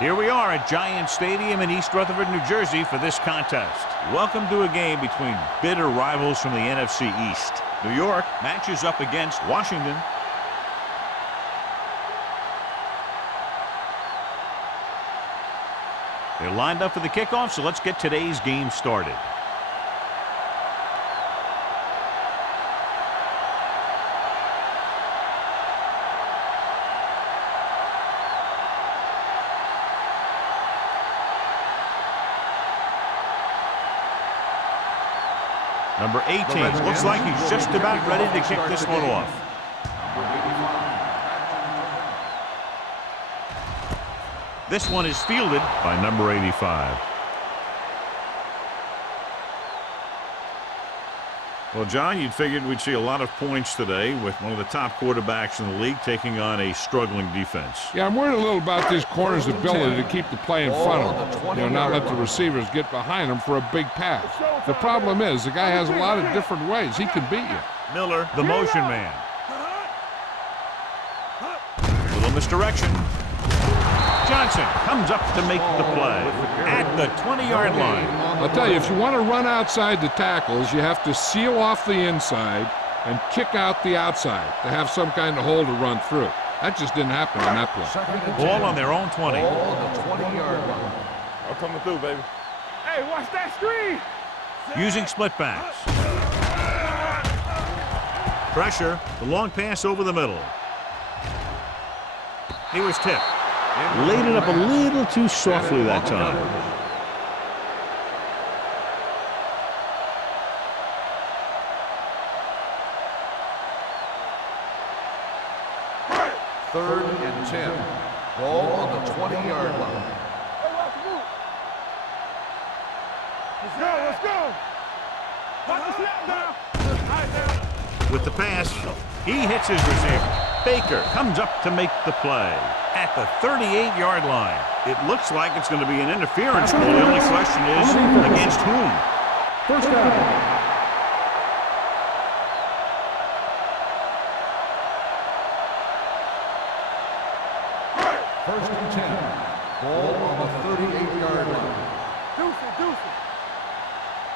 Here we are at Giant Stadium in East Rutherford, New Jersey for this contest. Welcome to a game between bitter rivals from the NFC East. New York matches up against Washington. They're lined up for the kickoff, so let's get today's game started. Number 18 looks like he's just about ready to kick this one off. This one is fielded by number 85. Well, John, you'd figured we'd see a lot of points today with one of the top quarterbacks in the league taking on a struggling defense. Yeah, I'm worried a little about these corners' ability to keep the play in front of them. Not let the receivers get behind them for a big pass. The problem is the guy has a lot of different ways he can beat you. Miller, the motion man. Little misdirection. Johnson comes up to make the play at the 20-yard line. I'll tell you, if you want to run outside the tackles, you have to seal off the inside and kick out the outside to have some kind of hole to run through. That just didn't happen on that play. Ball on their own 20. Ball on the 20-yard line. I'm coming through, baby. Hey, watch that screen. Using split backs. Pressure, the long pass over the middle. He was tipped. Laid it up a little too softly that time. Third and 10. Ball on the 20-yard line. Let's go. Watch the snap now. With the pass, he hits his receiver. Baker comes up to make the play at the 38-yard line. It looks like it's going to be an interference goal. The only question is, against whom? First down. First and 10. Ball on the 38-yard line. Deuce.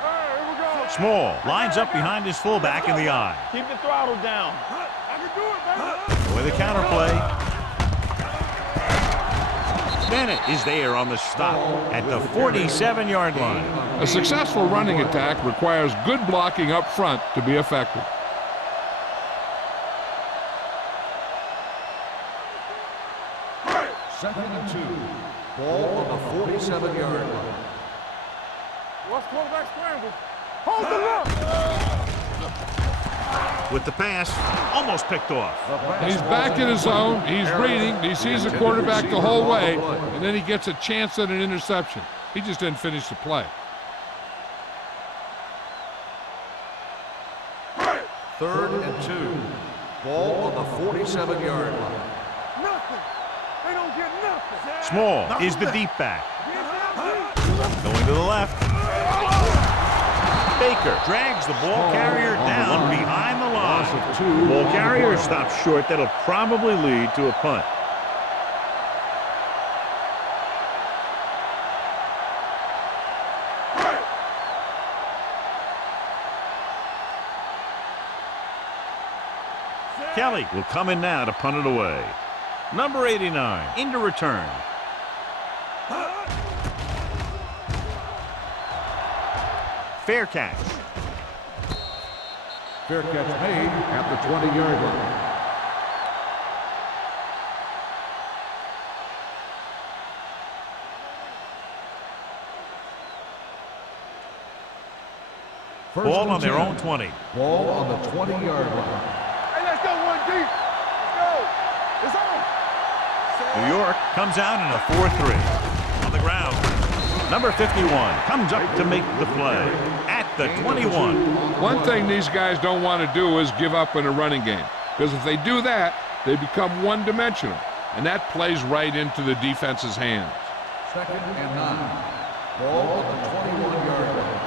All right, here we go. Small lines up behind his fullback in the eye. Keep the throttle down. I can do it, baby. With a counterplay. Bennett is there on the stop at the 47-yard line. A successful running attack requires good blocking up front to be effective. Second and 2. Ball on the 47-yard line. Watch quarterback scramble. Hold the look. With the pass, almost picked off. He's back in his zone. He's reading. He sees the quarterback the whole way, and then he gets a chance at an interception. He just didn't finish the play. Third and 2. Ball on the 47-yard line. Nothing. They don't get nothing. Small is the deep back. Going to the left. Baker drags the ball carrier down behind the line. Ball carrier stops short. That'll probably lead to a punt. Kelly will come in now to punt it away. Number 89 into return. Fair catch. Fair catch made at the 20-yard line. Ball on their own 20. Ball on the 20-yard line. Hey, let's go one deep. Let's go. It's on. New York comes out in a 4-3. On the ground. Number 51 comes up to make the play at the 21. One thing these guys don't want to do is give up in a running game, because if they do that, they become one-dimensional, and that plays right into the defense's hands. Second and 9. Ball on the 21-yard line.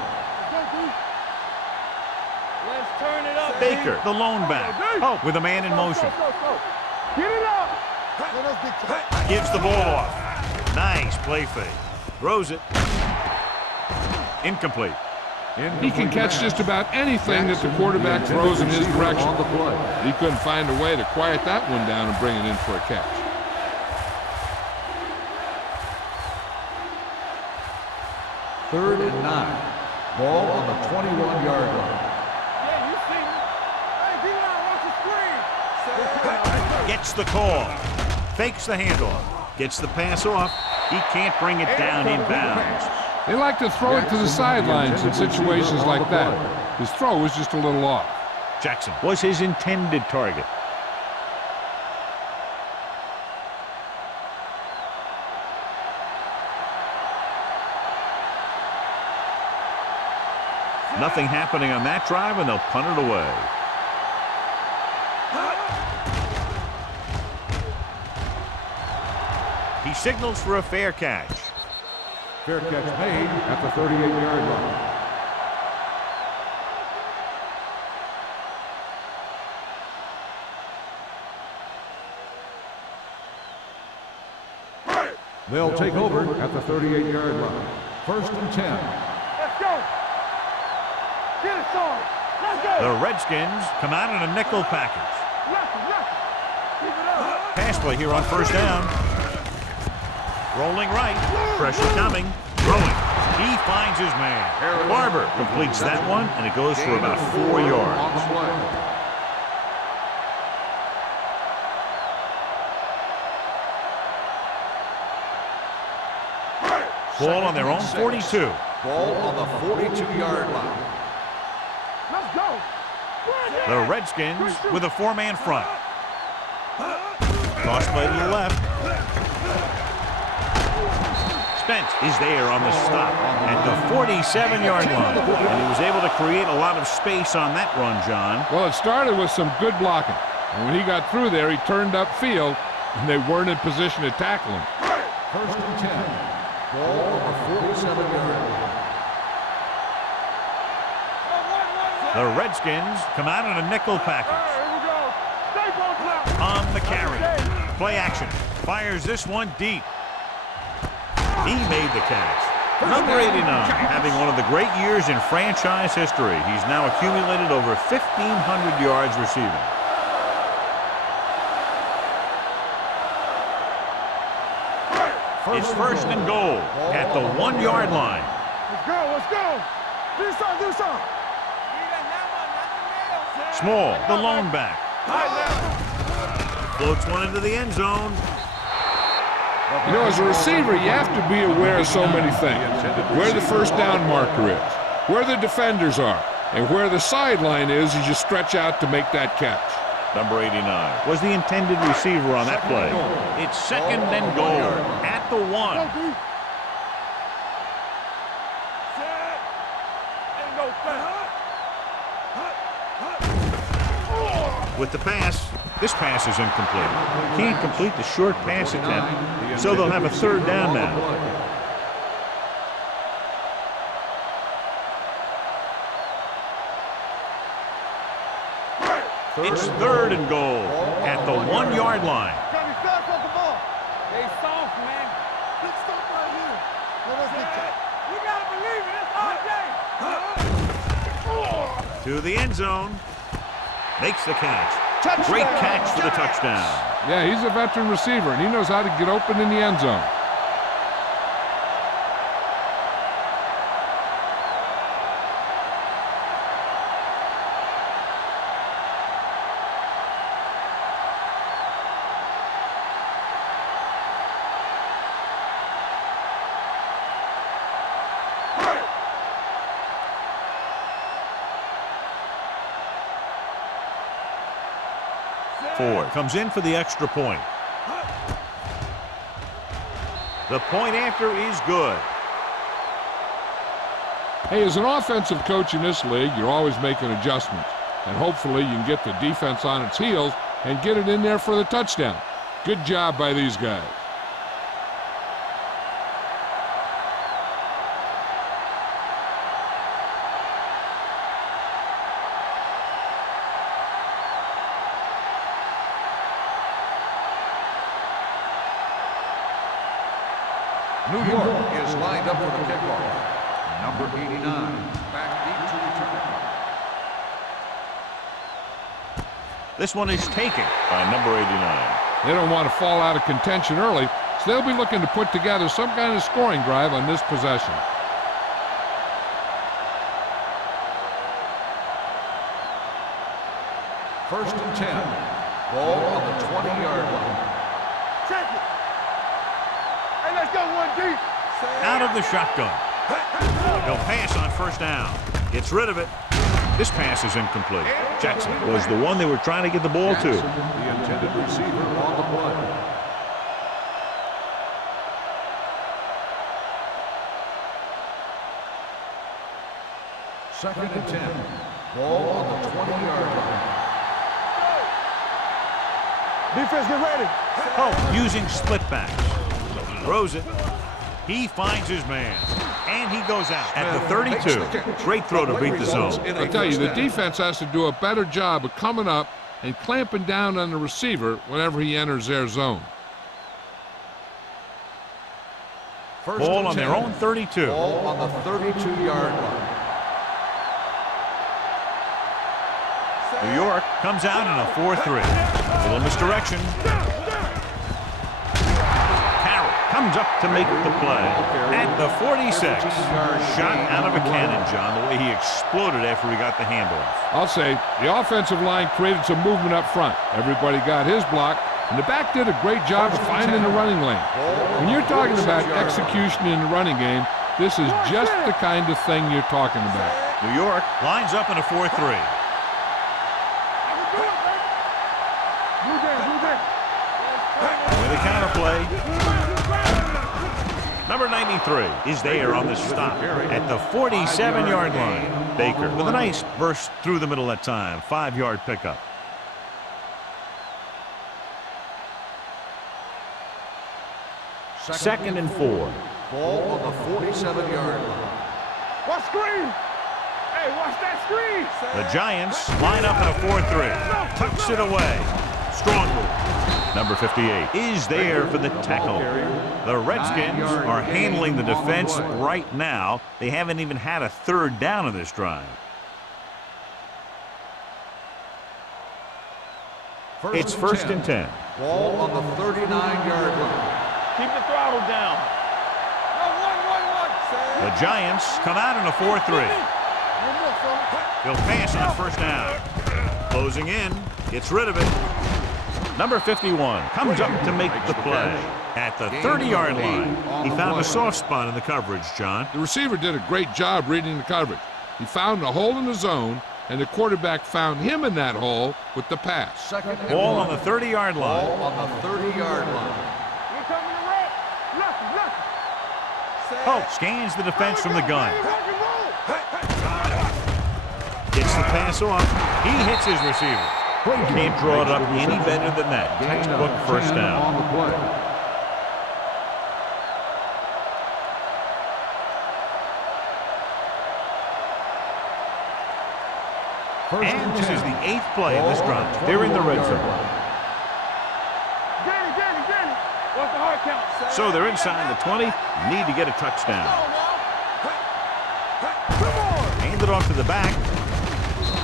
Let's turn it up. Baker, the lone back. Oh, with a man in motion. Get it up. Gives the ball off. Nice play fake. Throws it. Incomplete. He can catch just about anything that the quarterback throws in his direction. He couldn't find a way to quiet that one down and bring it in for a catch. Third and 9. Ball on the 21-yard line. Yeah, you see me. Hey, D-line, watch the screen. Gets the call. Fakes the handoff. Gets the pass off. He can't bring it down inbounds. They like to throw it to the sidelines in situations like that. His throw was just a little off. Jackson was his intended target. Nothing happening on that drive, and they'll punt it away. He signals for a fair catch. Fair catch made at the 38-yard line. They'll take over at the 38-yard line. First and 10. Let's go. Get it, son. Let's go. The Redskins come out in a nickel package. Keep it up. Pass play here on first down. Rolling right. Pressure coming. Throwing. He finds his man. Barber completes that one, and it goes for about 4 yards. Ball on their own 42. Ball on the 42-yard line. Let's go. The Redskins with a 4-man front. Toss play to the left. Spence is there on the stop at the 47-yard line. And he was able to create a lot of space on that run, John. Well, it started with some good blocking. And when he got through there, he turned upfield, and they weren't in position to tackle him. First and 10. Ball on the 47-yard line. The Redskins come out in a nickel package. Here we go. Stay both On the carry. Play action. Fires this one deep. He made the catch. Number 89, having one of the great years in franchise history. He's now accumulated over 1,500 yards receiving. It's first and goal at the 1-yard line. Let's go. Let's go. Do something. Do something. Small, the lone back. Floats one into the end zone. You know, as a receiver, you have to be aware of so many things. Where the first down marker is, where the defenders are, and where the sideline is as you stretch out to make that catch. Number 89 was the intended receiver on that play. It's second and goal at the 1. With the pass, this pass is incomplete. Can't complete the short pass attempt, so they'll have a third down now. It's third and goal at the 1-yard line. Got me fast off the ball. They soft, man. Let's stop right here. Let us get that. We gotta believe it. It's our day. To the end zone. Makes the catch. Great catch for the touchdown. Yeah, he's a veteran receiver, and he knows how to get open in the end zone. Ford comes in for the extra point. The point after is good. Hey, as an offensive coach in this league, you're always making adjustments. And hopefully you can get the defense on its heels and get it in there for the touchdown. Good job by these guys. New York is lined up for the kickoff. Number 89, back deep to return. This one is taken by number 89. They don't want to fall out of contention early, so they'll be looking to put together some kind of scoring drive on this possession. First and 10. Ball on the 20-yard line. Check it. Hey, let's go one deep. Out of the shotgun. He'll pass on first down. Gets rid of it. This pass is incomplete. Jackson was the one they were trying to get the ball to. Jackson, the intended receiver on the play. Second and 10. Ball on the 20-yard line. Defense, get ready. Oh, using split backs. Throws it. He finds his man. And he goes out at the 32. Great throw to beat the zone. I'll tell you, the defense has to do a better job of coming up and clamping down on the receiver whenever he enters their zone. First Ball and on 10. their own 32. Ball on the 32-yard line. New York comes out in a 4-3. Little misdirection. Carroll comes up to make the play. At the 46. Shot out of a cannon, John, the way he exploded after he got the handoff. I'll say the offensive line created some movement up front. Everybody got his block, and the back did a great job of finding the running lane. When you're talking about execution in the running game, this is just the kind of thing you're talking about. New York lines up in a 4-3. With a counterplay. Number 93 is there on the stop at the 47-yard line. Baker with a nice burst through the middle that time. 5-yard pickup. Second and 4. Ball on the 47-yard line. Watch screen. Hey, watch that screen. The Giants line up in a 4-3. Tucks it away. Strong move. Number 58 is there for the tackle. The Redskins are handling the defense right now. They haven't even had a third down in this drive. It's first and 10. Ball on the 39-yard line. Keep the throttle down. The Giants come out in a 4-3. He'll pass on first down. Closing in. Gets rid of it. Number 51 comes up to make the play. At the 30-yard line, he found a soft spot in the coverage, John. The receiver did a great job reading the coverage. He found a hole in the zone, and the quarterback found him in that hole with the pass. Second and Ball 1. on the 30-yard line. Ball on the 30-yard line. We're coming to rock. Look. Oh, scans the defense from the gun. Gets the pass off. He hits his receiver. Can't draw it up any better than that. Textbook first down. On the play. And this is the 8th play of this drive. They're in the red zone. Get it. What's the hard count? So they're inside the 20. Need to get a touchdown. Hand it off to the back.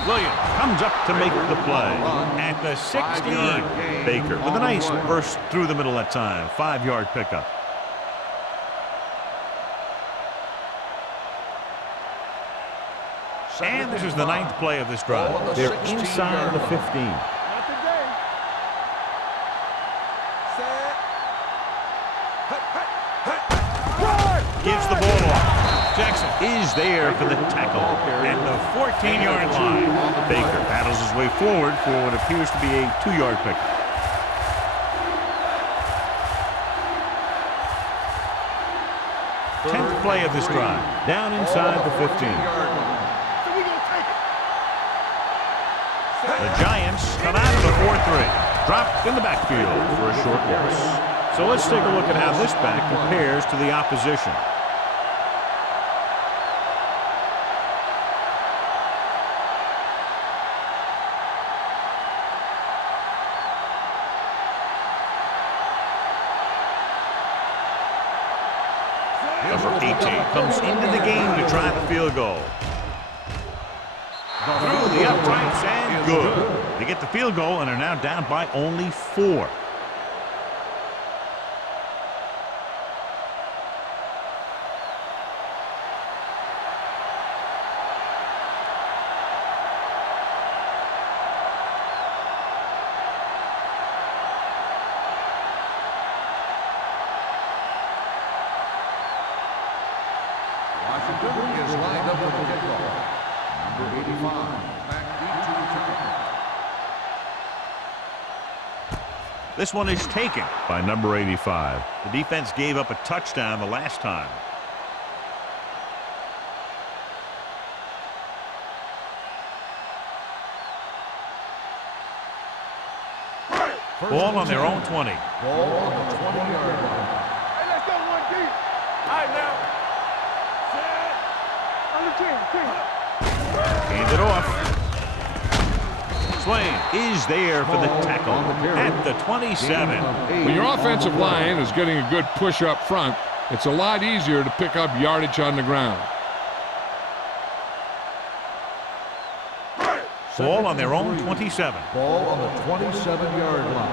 Williams comes up to make the play. At the 16. Baker with a nice burst through the middle that time. 5-yard pickup. And this is the 9th play of this drive. They're inside the 15. Not today. Gives the ball off. Jackson is there for the tackle at the 14-yard line. Baker battles his way forward for what appears to be a 2-yard pick. Tenth play of this drive. Down inside the 15. The Giants come out of the 4-3. Dropped in the backfield for a short loss. So let's take a look at how this back compares to the opposition. Number 18 comes into the game to try the field goal. Through the uprights and good. They get the field goal and are now down by only 4. Washington is lined up with the kickoff. Number 85, back deep to return. This one is taken by number 85. The defense gave up a touchdown the last time. Ball on their own 20. Ball on the 20-yard line. Hey, let's go one deep. All right, now. On the 10. Hand it off. Swain is there for the tackle at the 27. When your offensive line is getting a good push up front, it's a lot easier to pick up yardage on the ground. Ball on their own 27. Ball on the 27-yard line.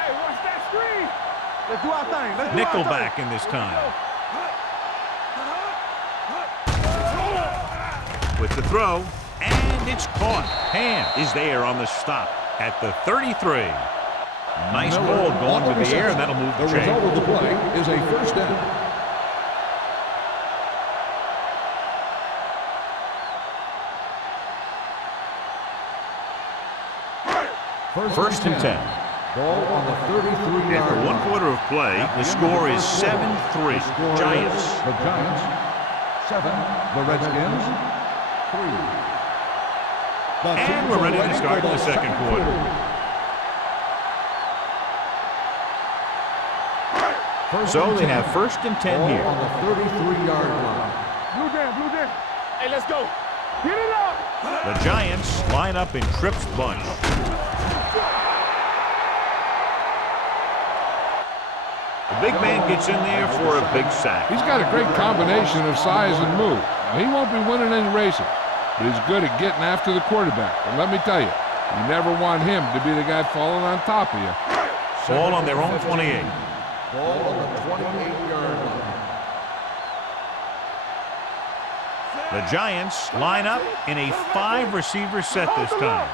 Hey, watch that screen. Let's do our thing. Let's do our thing. Nickelback in this time. With the throw, and it's caught. Ham is there on the stop at the 33. Nice ball going to the air, and that'll move the chain. result of the play is a first down. First and 10. Ball on the 33-yard After line. 1 quarter of play, the score is 7-3. Giants. The Giants, 7. The Redskins, 3. And we're ready to start the second quarter. So they have first and 10 Ball here. on the 33-yard line. Blue jam, blue jam. Hey, let's go. Get it up. The Giants line up in Tripp's bunch. The big man gets in there for a big sack. He's got a great combination of size and move. Now, he won't be winning any races, but he's good at getting after the quarterback. And let me tell you, you never want him to be the guy falling on top of you. Ball on their own 28. Ball on the 28-yard line. The Giants line up in a 5-receiver set this time.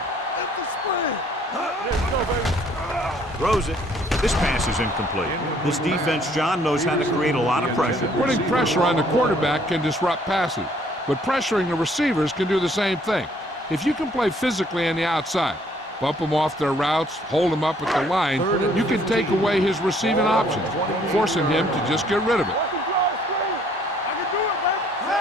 Throws it. This pass is incomplete. This defense, John, knows how to create a lot of pressure. Putting pressure on the quarterback can disrupt passes, but pressuring the receivers can do the same thing. If you can play physically on the outside, bump them off their routes, hold them up at the line, you can take away his receiving options, forcing him to just get rid of it.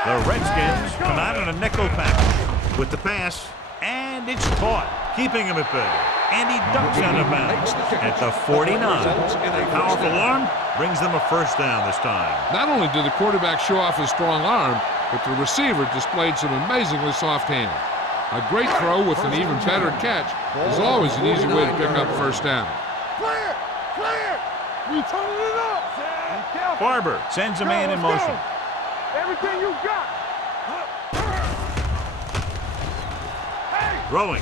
The Redskins come out in a nickel package with the pass, and it's caught, keeping him at bay. And he ducks out of bounds at the 49. A powerful arm brings them a first down this time. Not only did the quarterback show off his strong arm, but the receiver displayed some amazingly soft hands. A great throw with an even better catch is always an easy way to pick up first down. Clear. Clear. We turning it up. Be careful. Barber sends a man in motion. Everything you got. Throwing.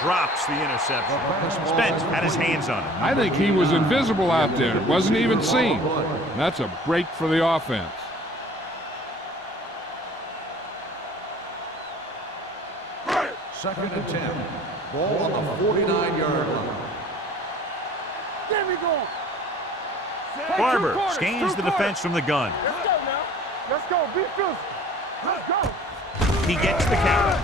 Drops the interception. Spence had his hands on it. I think he was invisible out there. Wasn't even seen. And that's a break for the offense. Second and 10. Ball on the 49-yard line. There we go. Barber scans the defense from the gun. Let's go now. Let's go. Be physical. Let's go. He gets the count.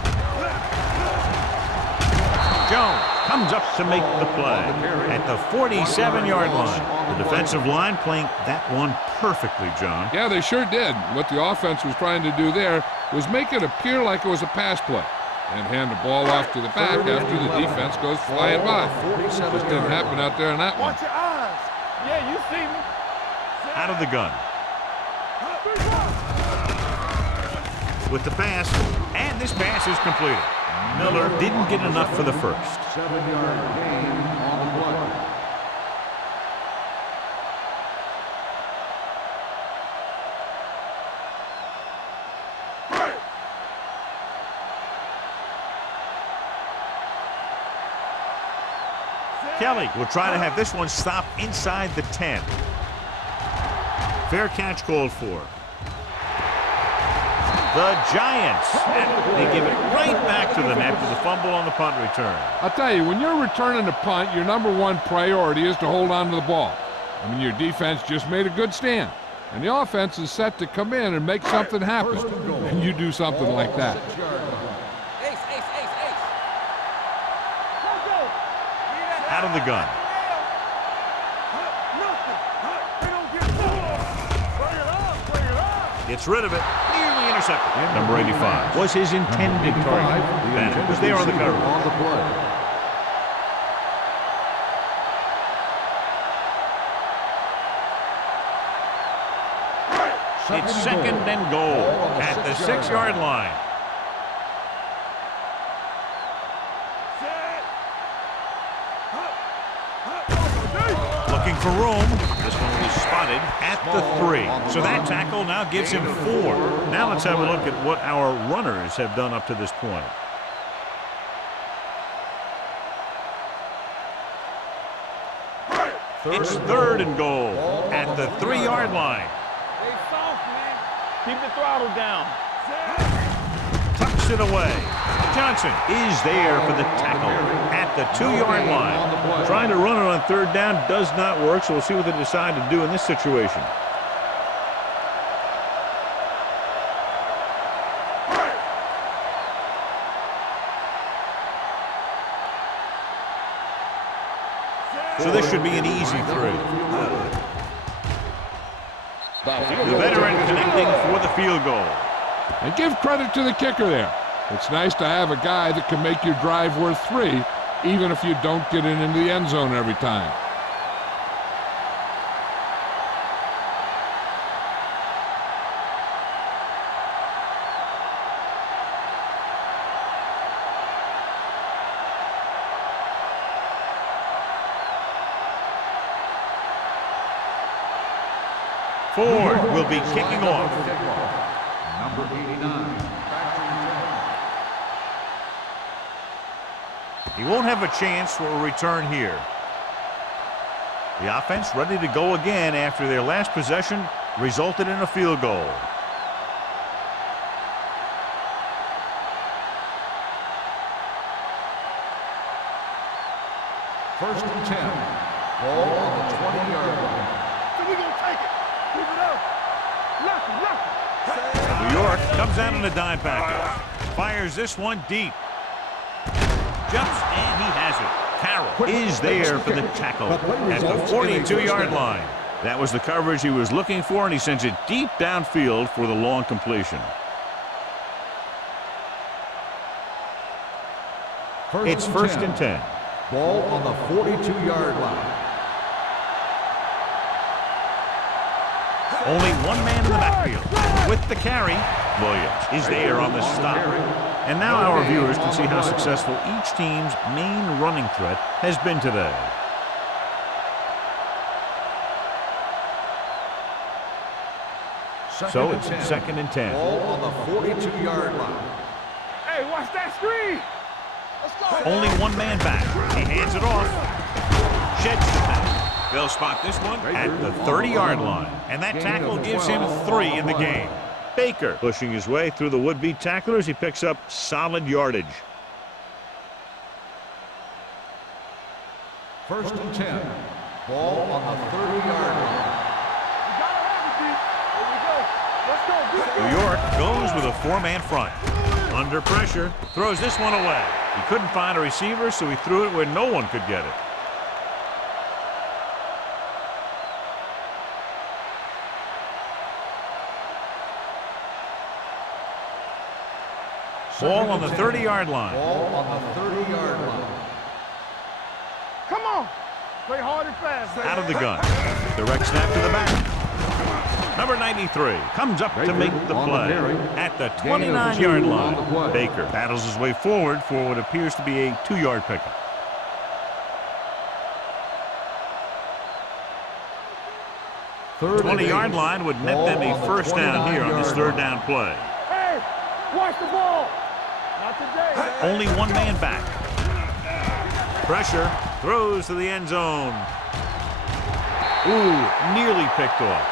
Jones comes up to make the play at the 47-yard line. The defensive line playing that one perfectly, John. Yeah, they sure did. What the offense was trying to do there was make it appear like it was a pass play and hand the ball off to the back after the defense goes flying by. Just didn't happen out there in that one. Watch your eyes. Yeah, you see me. Out of the gun. With the pass, and this pass is completed. Miller didn't get enough for the first. 7-yard gain on the play. Kelly will try to have this one stop inside the 10. Fair catch called for. The Giants, and they give it right back to them after the fumble on the punt return. I'll tell you, when you're returning a punt, your #1 priority is to hold on to the ball. I mean, your defense just made a good stand, and the offense is set to come in and make something happen, and you do something like that. Out of the gun. Gets rid of it. Nearly intercepted. Number 85 was his intended target. Bennett was there on the cover. On the play. It's second and goal at the 6-yard line. Looking for room. This one was spotted at the 3. So that tackle now gives him 4. Now let's have a look at what our runners have done up to this point. It's third and goal at the 3-yard line. Stay soft, man. Keep the throttle down. Tucks it away. Johnson is there for the tackle at the 2-yard line. Trying to run it on third down does not work, so we'll see what they decide to do in this situation. So this should be an easy 3. The veteran connecting for the field goal. And give credit to the kicker there. It's nice to have a guy that can make your drive worth 3, even if you don't get it into the end zone every time. Ford will be kicking off. Number 89. He won't have a chance for a return here. The offense ready to go again after their last possession resulted in a field goal. First and 10. Ball on the 20-yard line. So we gonna take it. Keep it up. Lock him. New York comes out in a dime package. Fires this one deep. Jumps, and he has it. Carroll is there for the tackle at the 42-yard line. That was the coverage he was looking for, and he sends it deep downfield for the long completion. It's first and 10. Ball on the 42-yard line. Only one man in the backfield. With the carry, Williams is there on the stop. And now our viewers can see how successful each team's main running threat has been today. So it's second and 10. Ball on the 42-yard line. Hey, watch that screen. Let's go. Only one man back. He hands it off. Sheds the snap. They'll spot this one at the 30-yard line. And that tackle gives him 3 in the game. Baker pushing his way through the would-be tacklers. He picks up solid yardage. First and 10. Ball on the 30-yard line. New York goes with a 4-man front. Under pressure, throws this one away. He couldn't find a receiver, so he threw it where no one could get it. Ball on the 30-yard line. Ball on the 30-yard line. Come on. Play hard and fast. Out of the gun. Direct snap to the back. Number 93 comes up to make the play at the 29-yard line. Baker battles his way forward for what appears to be a 2-yard pickup. The 20-yard line would net them a first down here on this third down play. Hey, watch the ball. Not today. Only one man back. Pressure. Throws to the end zone. Ooh, nearly picked off.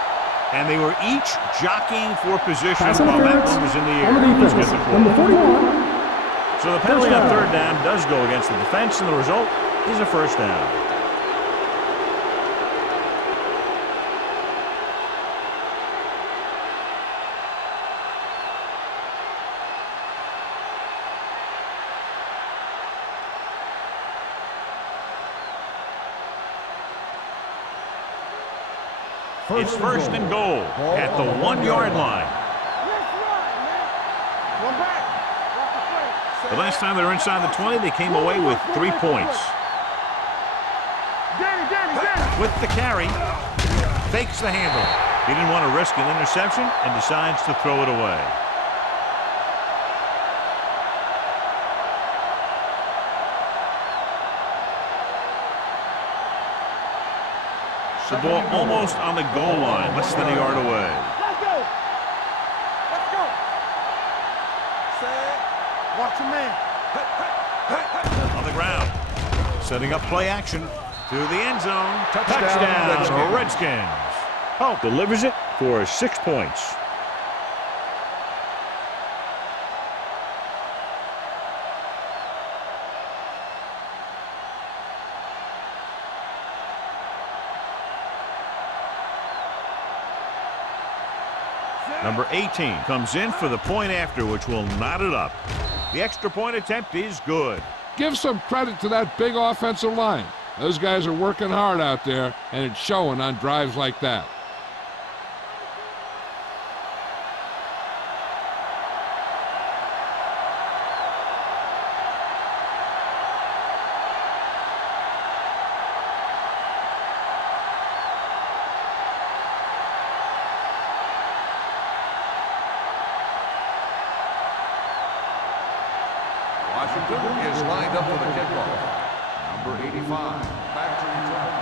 And they were each jockeying for position while that one was in the air. Let's get the Number ball. 41. So the penalty on third down does go against the defense, and the result is a first down. It's first and goal at the 1-yard line. The last time they were inside the 20, they came away with 3 points. With the carry, fakes the handle. He didn't want to risk an interception and decides to throw it away. The ball almost on the goal line, less than a yard away. Let's go. Let's go. Set. Watch your man. On the ground. Setting up play action to the end zone. Touchdown, Redskins. Hope delivers it for 6 points. Number 18 comes in for the point after, which will knot it up. The extra point attempt is good. Give some credit to that big offensive line. Those guys are working hard out there, and it's showing on drives like that. Washington is lined up for the kickoff. Number 85, back to return.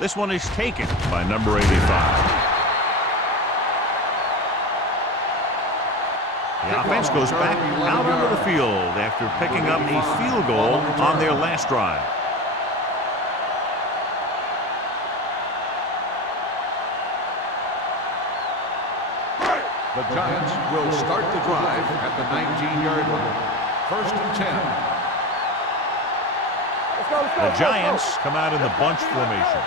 This one is taken by number 85. The offense goes back out onto the field after picking up a field goal on their last drive. The Giants will start the drive at the 19-yard line. First and 10. The Giants come out in the bunch formation.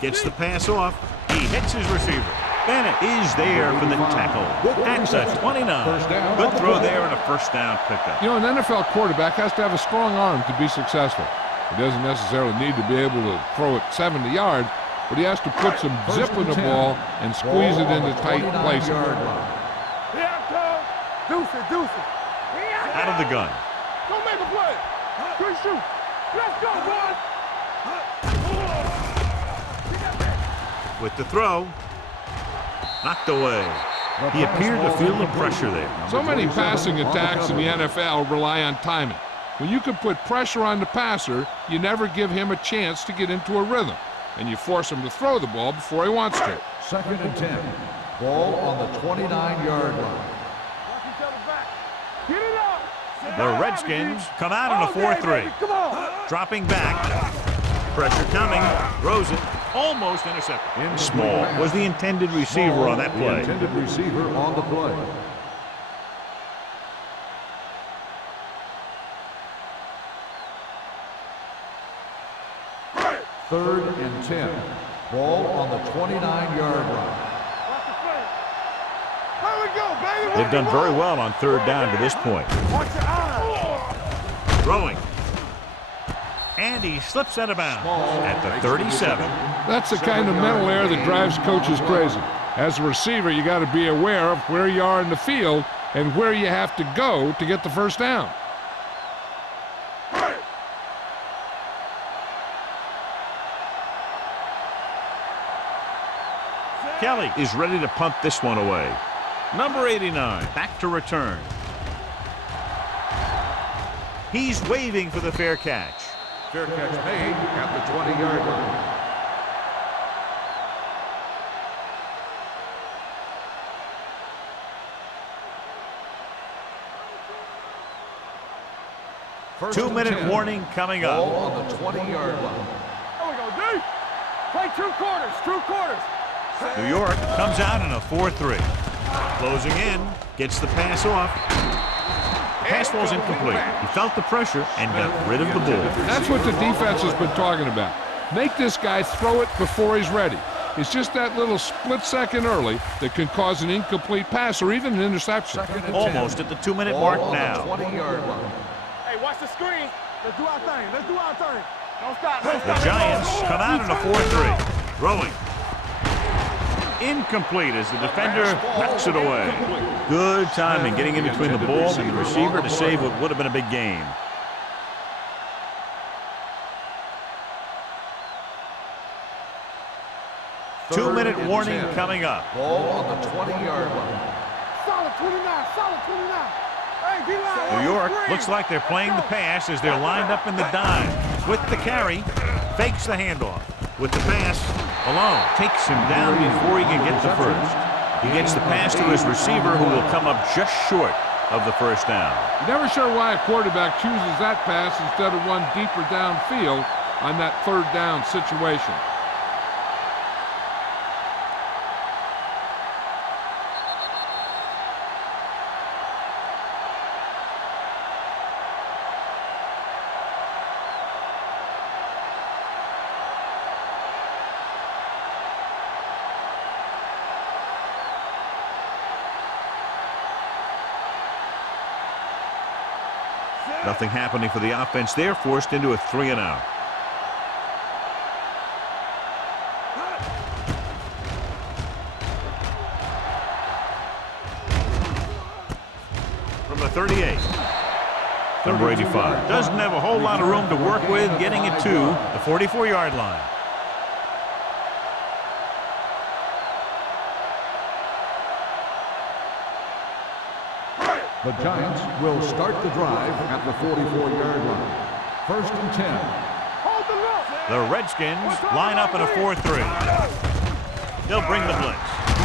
Gets the pass off. He hits his receiver. Bennett is there for the tackle at the 29. Good throw there and a first down pickup. You know, an NFL quarterback has to have a strong arm to be successful. He doesn't necessarily need to be able to throw it 70 yards, but he has to put some zip in the ball and squeeze it into tight places. Deuce it. Out of the gun. Don't make a play. Good shoot. Let's go, boys. With the throw. Knocked away. He appeared to feel the pressure there. So many passing attacks in the NFL rely on timing. When you can put pressure on the passer, you never give him a chance to get into a rhythm, and you force him to throw the ball before he wants to. Second and 10. Ball on the 29-yard line. Get it up. The Redskins come out in a 4-3. Come on. Dropping back. Pressure coming. Throws it. Almost intercepted. Small was the intended receiver on that The play. intended receiver on the play. Third and 10. Ball on the 29-yard line. Here we go, baby. They've done very well on third down to this point. Watch your eyes. Throwing. And he slips out of bounds at the 37. That's the kind of mental error that drives coaches crazy. As a receiver, you got to be aware of where you are in the field and where you have to go to get the first down. Kelly is ready to punt this one away. Number 89, back to return. He's waving for the fair catch. Fair catch made at the 20-yard line. 2-minute warning coming up. Ball on the 20-yard line. There we go, D. Play 2 quarters, 2 quarters. New York comes out in a 4-3. Closing in, gets the pass off. Pass falls incomplete. He felt the pressure and got rid of the ball. That's what the defense has been talking about. Make this guy throw it before he's ready. It's just that little split second early that can cause an incomplete pass or even an interception. Almost at the 2-minute mark now. 20-yard line. Hey, watch the screen. Let's do our thing. Let's do our thing. Don't stop. Don't The stop. Giants come out in a 4-3. Throwing. Incomplete as the defender knocks it away. Good timing getting in between the ball and the receiver to save what would have been a big gain. Two-minute warning coming up. Ball on the 20-yard line. Solid 29. Solid 29. Hey, get line. New York looks like they're playing the pass as they're lined up in the dime. With the carry, fakes the handoff. With the pass, alone, takes him down before he can get the first. He gets the pass to his receiver, who will come up just short of the first down. Never sure why a quarterback chooses that pass instead of one deeper downfield on that 3rd down situation. Nothing happening for the offense there, forced into a 3-and-out. From the 38. Number 85. Doesn't have a whole lot of room to work with, getting it to the 44-yard line. The Giants will start the drive at the 44-yard line. 1st and 10. Hold the look. The Redskins line up in a 4-3. They'll bring the blitz.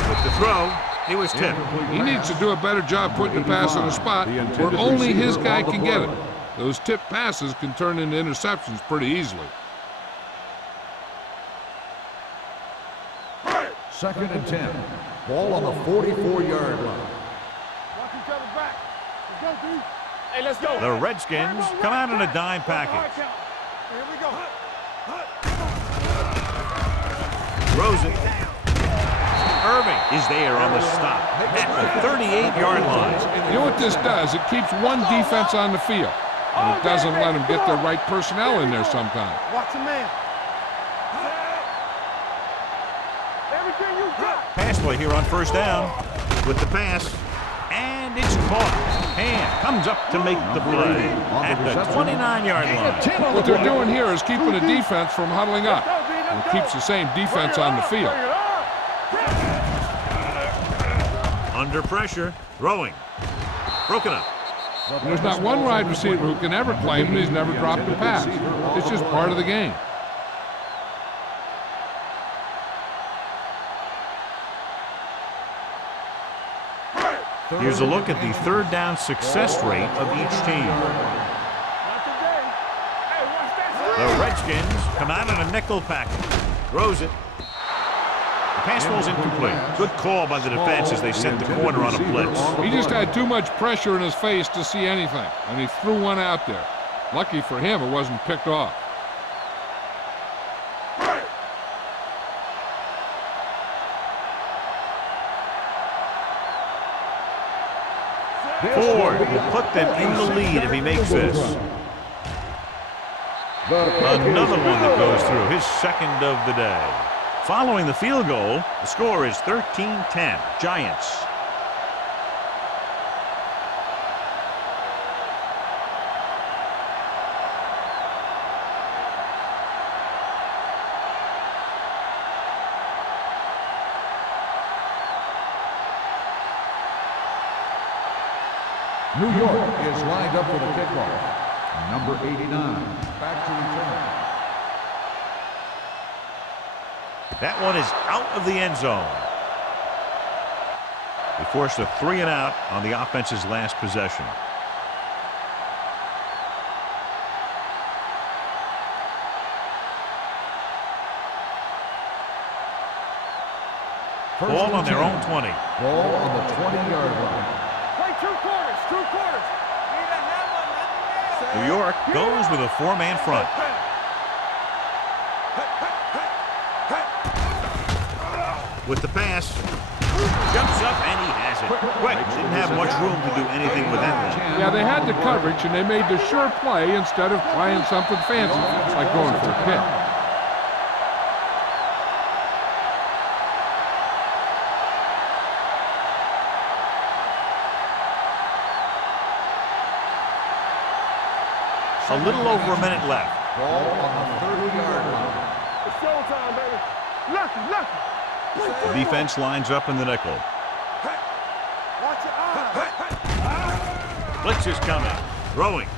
With the throw, he was tipped. He needs to do a better job putting the pass on a spot where only his guy can get it. Those tipped passes can turn into interceptions pretty easily. 2nd and 10. Ball on the 44-yard line. Watch each other back. Let's go, D. Hey, let's go. The Redskins come out in a dime package. Here we go. Throws it. Irving is there on the stop at the 38-yard line. You know what this does? It keeps one defense on the field, and it doesn't let them get the right personnel in there sometimes. Watch the man. Everything you got. Pass play here on 1st down with the pass, and it's caught. Hand comes up to make the play at the 29-yard line. What they're doing here is keeping the defense from huddling up. And it keeps the same defense on the field. Under pressure, throwing. Broken up. And there's not one wide receiver who can ever claim that he's never dropped a pass. It's just part of the game. Here's a look at the 3rd down success rate of each team. The Redskins come out in a nickel package. Throws it. The pass falls incomplete. Good call by the defense as they sent the corner on a blitz. He just had too much pressure in his face to see anything, and he threw one out there. Lucky for him, it wasn't picked off. Ford will put them in the lead if he makes this. Another one that goes through, his 2nd of the day. Following the field goal, the score is 13-10, Giants. New York is lined up for the kickoff. Number 89, back to return. That one is out of the end zone. He forced a 3-and-out on the offense's last possession. Ball on their own 20. Ball on the 20-yard line. Play two quarters, two quarters. New York goes with a four-man front. With the pass, jumps up and he has it. Quick, didn't have much room to do anything with that one. Yeah, they had the coverage, and they made the sure play instead of trying something fancy, like going for a pick. A little over a minute left. Ball on the 30-yard line. It's showtime, baby. Lucky, lucky. The defense lines up in the nickel. Watch your eyes. Blitz is coming. Throwing.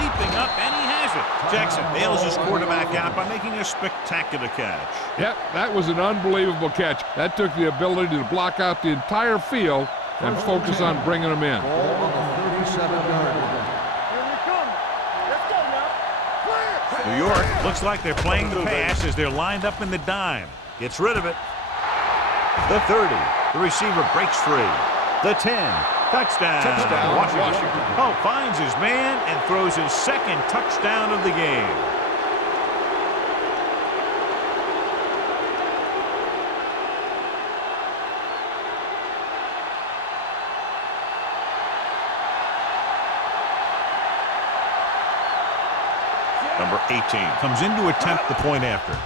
Leaping up, and he has it. Jackson bails his quarterback out by making a spectacular catch. Yep, that was an unbelievable catch. That took the ability to block out the entire field and focus on bringing them in. Ball on the 37-yard line. Here we come. Let's go now. Clear. New York looks like they're playing the pass as they're lined up in the dime. Gets rid of it. The 30. The receiver breaks free. The 10. Touchdown. Washington. Pope finds his man and throws his second touchdown of the game. Number 18 comes in to attempt the point after.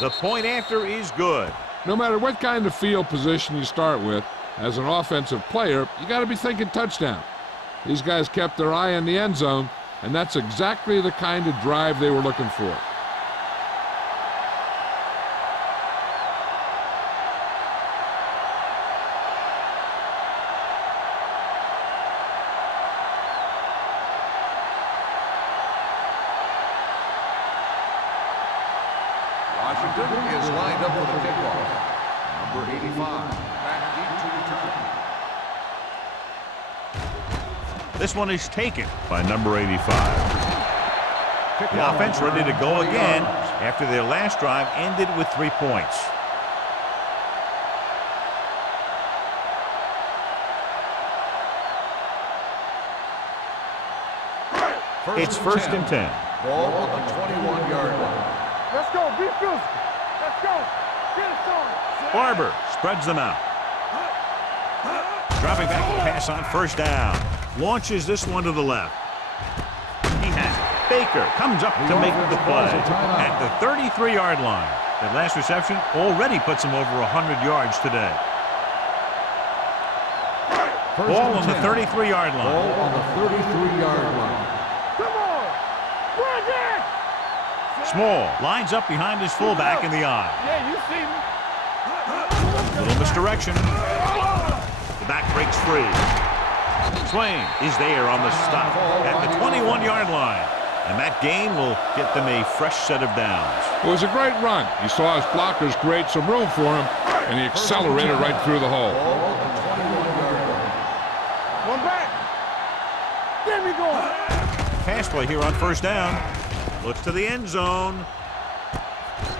The point after is good. No matter what kind of field position you start with, as an offensive player, you got to be thinking touchdown. These guys kept their eye on the end zone, and that's exactly the kind of drive they were looking for. Washington is lined up for the kickoff. Number 85, back deep to return. This one is taken by number 85. The offense ready to go again after their last drive ended with 3 points. It's first and 10. Ball on the 21-yard line. Let's go. Be physical. Let's go. Get it started. Barber spreads them out. Dropping back to pass on first down. Launches this one to the left. He has it. Baker comes up to make the play at the 33-yard line. That last reception already puts him over 100 yards today. Ball on the 33-yard line. Ball on the 33-yard line. Come on. Bring it. Small lines up behind his fullback in the eye. Yeah, you see me. Little misdirection. The back breaks free. Swain is there on the stop at the 21-yard line. And that gain will get them a fresh set of downs. It was a great run. He saw his blockers create some room for him, and he accelerated right through the hole. Ball on the 21-yard line. One back. Get me going. Pass play here on first down. Looks to the end zone.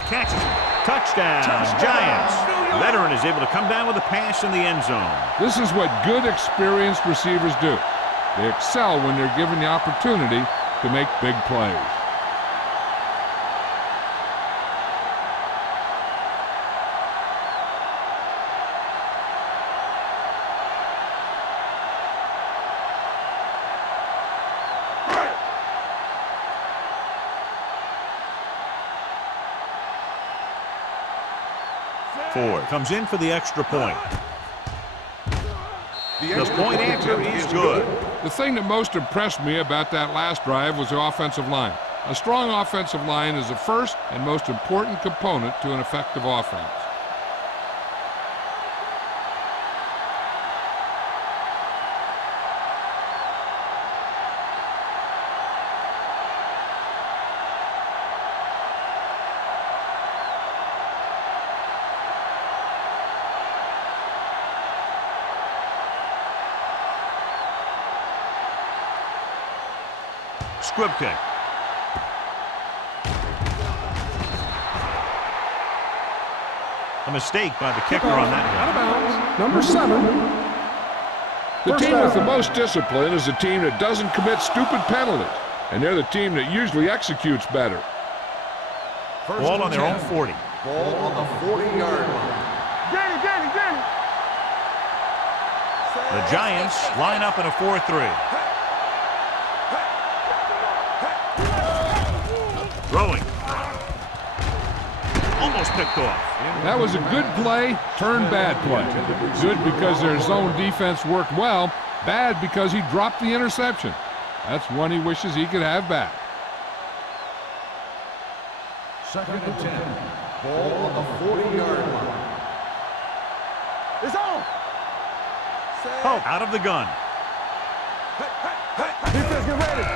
Catches it. Touchdown, Giants. The veteran is able to come down with a pass in the end zone. This is what good, experienced receivers do. They excel when they're given the opportunity to make big plays. Ford comes in for the extra point. The point after is good. The thing that most impressed me about that last drive was the offensive line. A strong offensive line is the first and most important component to an effective offense. Squib kick. A mistake by the kicker on that Out of one. bounds. Number 7. The team with the most discipline is the team that doesn't commit stupid penalties. And they're the team that usually executes better. Ball on their own 40. Ball on the 40-yard line. Get it, get it, get it. The Giants line up in a 4-3. Throwing. Almost picked off. That was a good play, turned bad play. Good because their zone defense worked well. Bad because he dropped the interception. That's one he wishes he could have back. 2nd and 10. Ball on the 40-yard line. It's on. Pope out of the gun. Defense, get ready.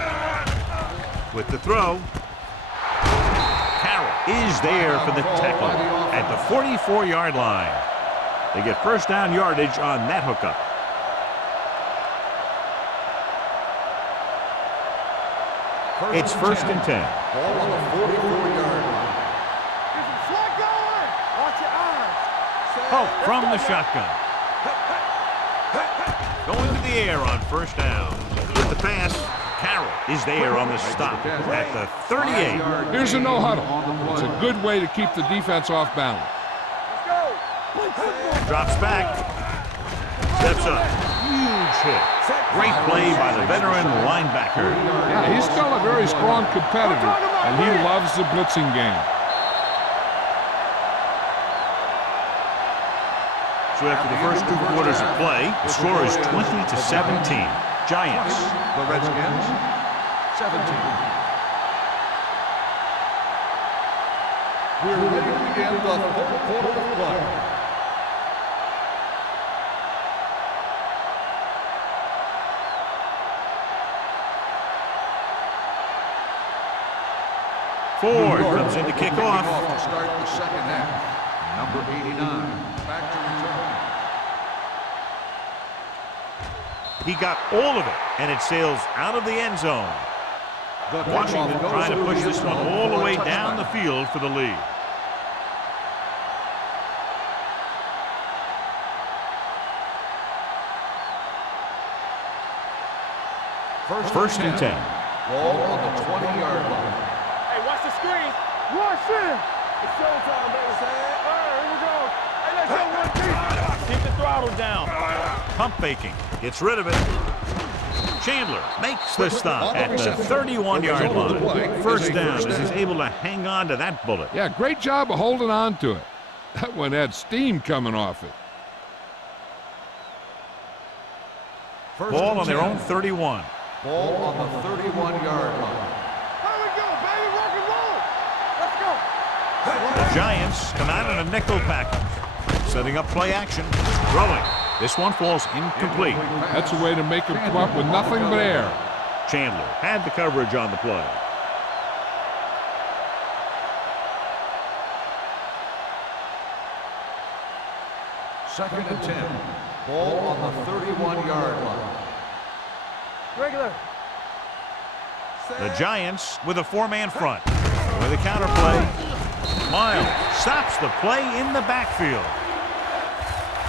With the throw. Carroll is there for the tackle at the 44-yard line. They get first down yardage on that hookup. It's 1st and 10. Ball on the 44-yard line. Get some slack going. Watch your eyes. Pope from the shotgun. Going to the air on first down. With the pass, Carroll is there on the stop at the 38. Here's a no huddle. It's a good way to keep the defense off balance. Let's go. Play football. Drops back. Steps up. Huge hit. Great play by the veteran linebacker. Yeah, he's still a very strong competitor, and he loves the blitzing game. So after the first 2 quarters of play, the score is 20-17. Giants. The Redskins, 17. We're ready to begin the 3rd quarter of play. Ford comes in to kick off. To start the 2nd half. Number 89, back to return. He got all of it, and it sails out of the end zone. Washington trying to push this one all the way down the field for the lead. First and 10. Ball on the 20-yard line. Hey, watch the screen. Rush in. It's showtime, baby. All right, here we go. Hey, let's go one deep. Keep the throttle down. Pump faking. Gets rid of it. Chandler makes the stop at the 31-yard line. First down as he's able to hang on to that bullet. Yeah, great job of holding on to it. That one had steam coming off it. Ball on their own 31. Ball on the 31-yard line. Here we go, baby. Rock and roll. Let's go. The Giants come out in a nickel package. Setting up play action. Throwing. This one falls incomplete. That's a way to make him come up with nothing but air. Chandler had the coverage on the play. Second and 10. Ball on the 31-yard line. Regular. The Giants with a 4-man front. With a counter play. Miles stops the play in the backfield.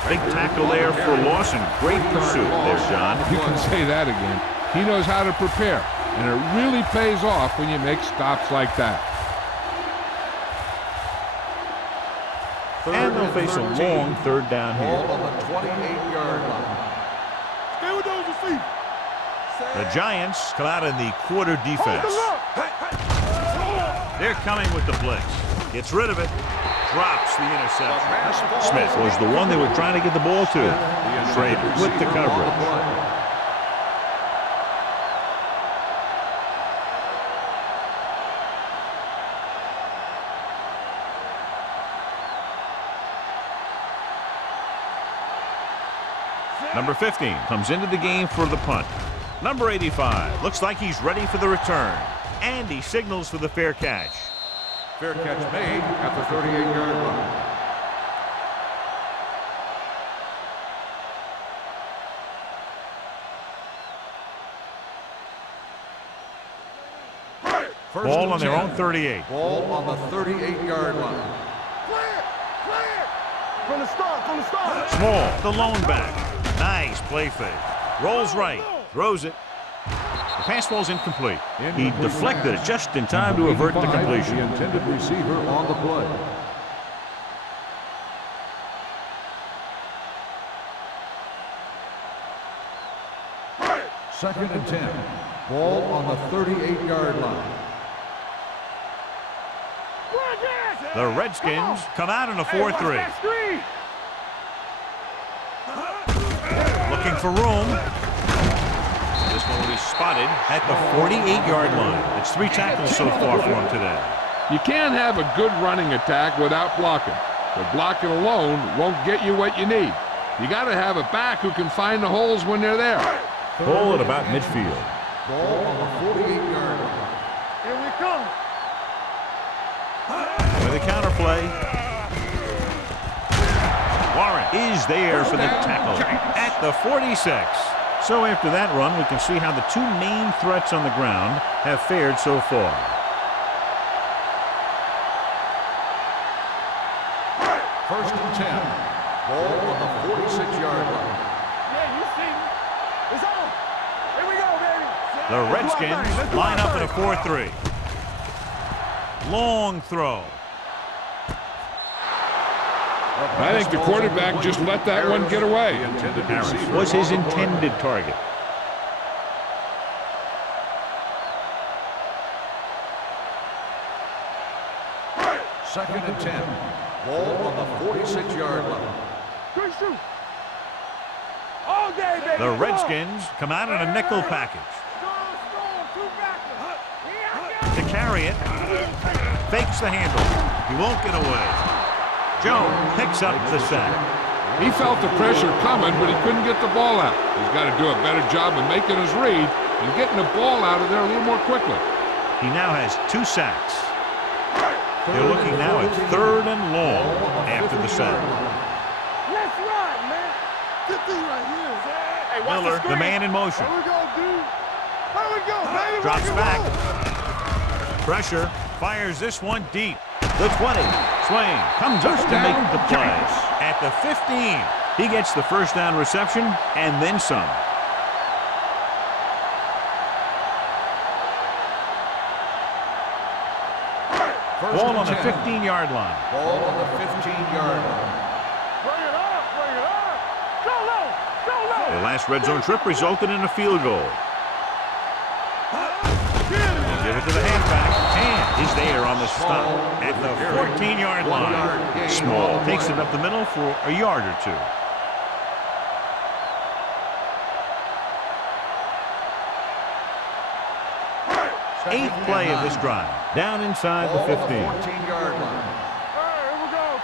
Big tackle there for Lawson. Great pursuit there, John. You can say that again. He knows how to prepare, and it really pays off when you make stops like that. And they'll face a long 3rd down Ball here. on the 28-yard line. Stay with those receivers. The Giants come out in the quarter defense. They're coming with the blitz. Gets rid of it. Drops the interception. Smith was the one they were trying to get the ball to. Schrader with the coverage. Number 15 comes into the game for the punt. Number 85 looks like he's ready for the return. And he signals for the fair catch. Fair catch made at the 38-yard line. Ball on their own 38. Ball on the 38-yard line. Clear. Clear. From the start, from the start. Small, the lone back. Nice play fake. Rolls right, throws it. The pass falls incomplete. He deflected it just in time to avert the completion. The intended receiver on the play. Second and 10. Ball on the 38-yard line. The Redskins come out in a 4-3. Looking for room. This one will be spotted at the 48-yard line. It's 3 tackles so far for him today. You can't have a good running attack without blocking. But blocking alone won't get you what you need. You got to have a back who can find the holes when they're there. Ball at about midfield. Ball on the 48-yard line. Here we come. With a counter play. Warren is there for the tackle at the 46. So after that run, we can see how the 2 main threats on the ground have fared so far. First and 10. Ball on the 46-yard line. Yeah, you see me. It's on. Here we go, baby. The Redskins line up in a 4-3. Long throw. I think the quarterback just let that one get away. Harris was his intended target. Second and 10. Ball on the 46-yard line. Good shoot. All day, baby. The Redskins come out in a nickel package. To carry it, fakes the handle. He won't get away. Jones picks up the sack. He felt the pressure coming, but he couldn't get the ball out. He's got to do a better job of making his read and getting the ball out of there a little more quickly. He now has 2 sacks. They're looking now at 3rd and long after the sack. Let's ride, man. Good thing right here. Hey, watch Miller, the man in motion. Here we go, dude. Here we go, baby. Drops back. Pressure. Fires this one deep. The 20. Swain comes up to make the play. At the 15. He gets the first down reception and then some. Ball on the 15-yard line. Ball on the 15-yard line. Bring it up, bring it up. Go low, go low. The last red zone trip resulted in a field goal. Give it to the halfback. And he's there on the stop at the 14-yard line. Small takes it up the middle for a yard or 2. Eighth play of this drive. Down inside the 15. 14-yard line. Here we go.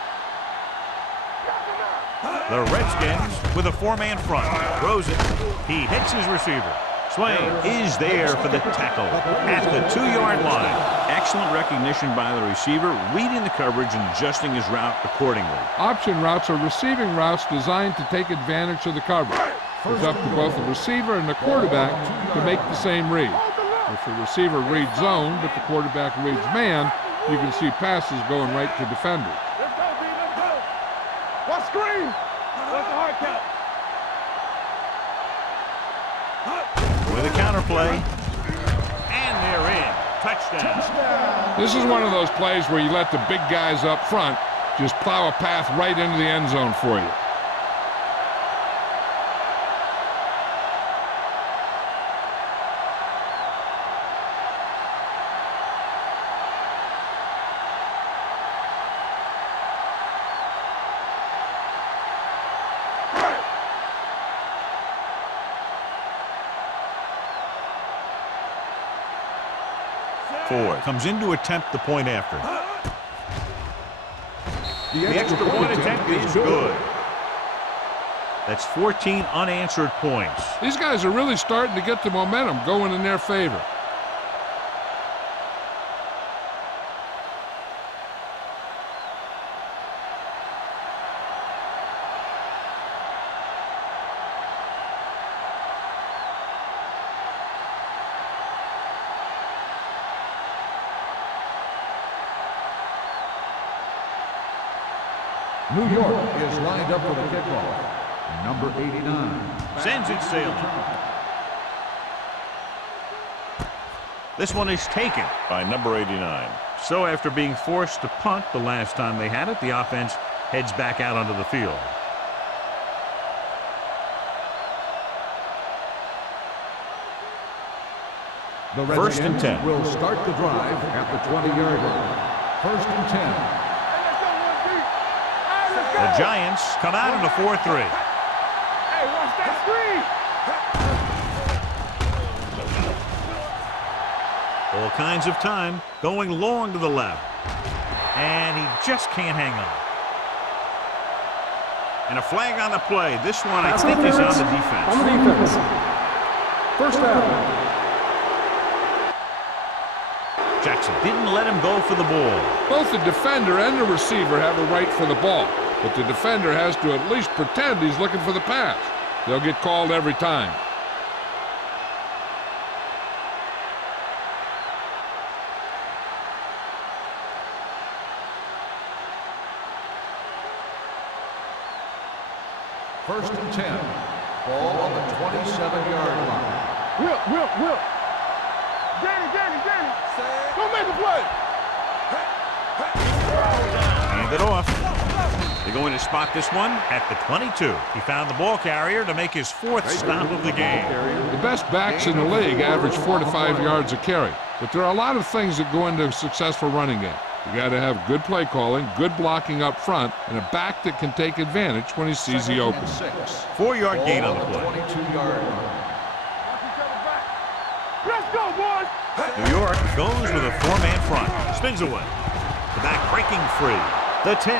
The Redskins with a 4-man front. Throws it. He hits his receiver. Swain is there for the tackle at the 2-yard line. Excellent recognition by the receiver, reading the coverage and adjusting his route accordingly. Option routes are receiving routes designed to take advantage of the coverage. It's up to both the receiver and the quarterback to make the same read. If the receiver reads zone, but the quarterback reads man, you can see passes going right to defenders. Let's go, B, let's go. What screen? What's the hard count? With a counter play. And they're in. Touchdown. This is one of those plays where you let the big guys up front just plow a path right into the end zone for you. Comes in to attempt the point after. The extra point attempt is good. That's 14 unanswered points. These guys are really starting to get the momentum going in their favor. New York is lined up for the kickoff. Number 89. Sends it sailing. This one is taken by number 89. So after being forced to punt the last time they had it, the offense heads back out onto the field. The First and 10. will start the drive at the 20-yard line. First and 10. The Giants come out in a 4-3. Hey, watch that screen. All kinds of time going long to the left. And he just can't hang on. And a flag on the play. This one, I think, is on the defense. On the defense. First down. Jackson didn't let him go for the ball. Both the defender and the receiver have a right for the ball, but the defender has to at least pretend he's looking for the pass. They'll get called every time. First and 10. Ball on the 27-yard line. Whip. Danny. Don't make a play. Hand it off. They're going to spot this one at the 22. He found the ball carrier to make his 4th stop of the game. The best backs in the league average 4 to 5 yards a carry, but there are a lot of things that go into a successful running game. You got to have good play calling, good blocking up front, and a back that can take advantage when he sees the opening. 4-yard gain on the play. 22-yard line. Let's go, boys. New York goes with a 4-man front. Spins away. The back breaking free. The 10.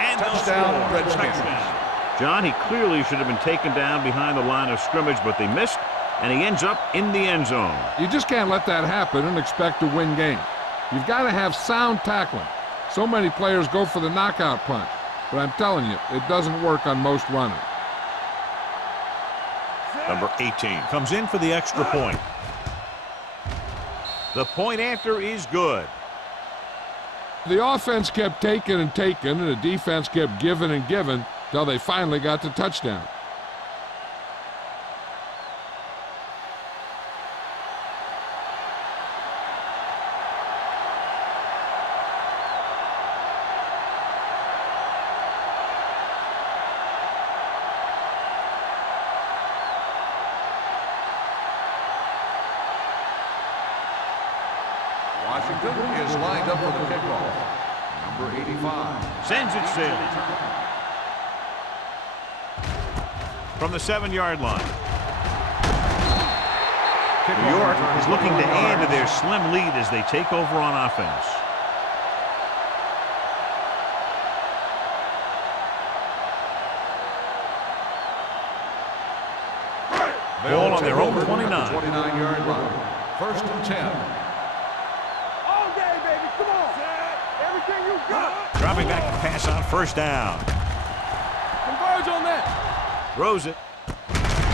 And Touchdown, the Redskins. touchdown. John, he clearly should have been taken down behind the line of scrimmage, but they missed, and he ends up in the end zone. You just can't let that happen and expect to win games. You've got to have sound tackling. So many players go for the knockout punch, but I'm telling you, it doesn't work on most runners. Number 18 comes in for the extra point. The point after is good. The offense kept taking and taking, and the defense kept giving and giving till they finally got the touchdown. Washington is lined up for the kickoff. Number 85. Sends it sailing. From the 7-yard line. New York is looking to add to their slim lead as they take over on offense. Ball on their own 29. 29-yard line. First and 10. All day, baby. Come on. Everything you got. Dropping back to pass on first down. Converge on that. Throws it.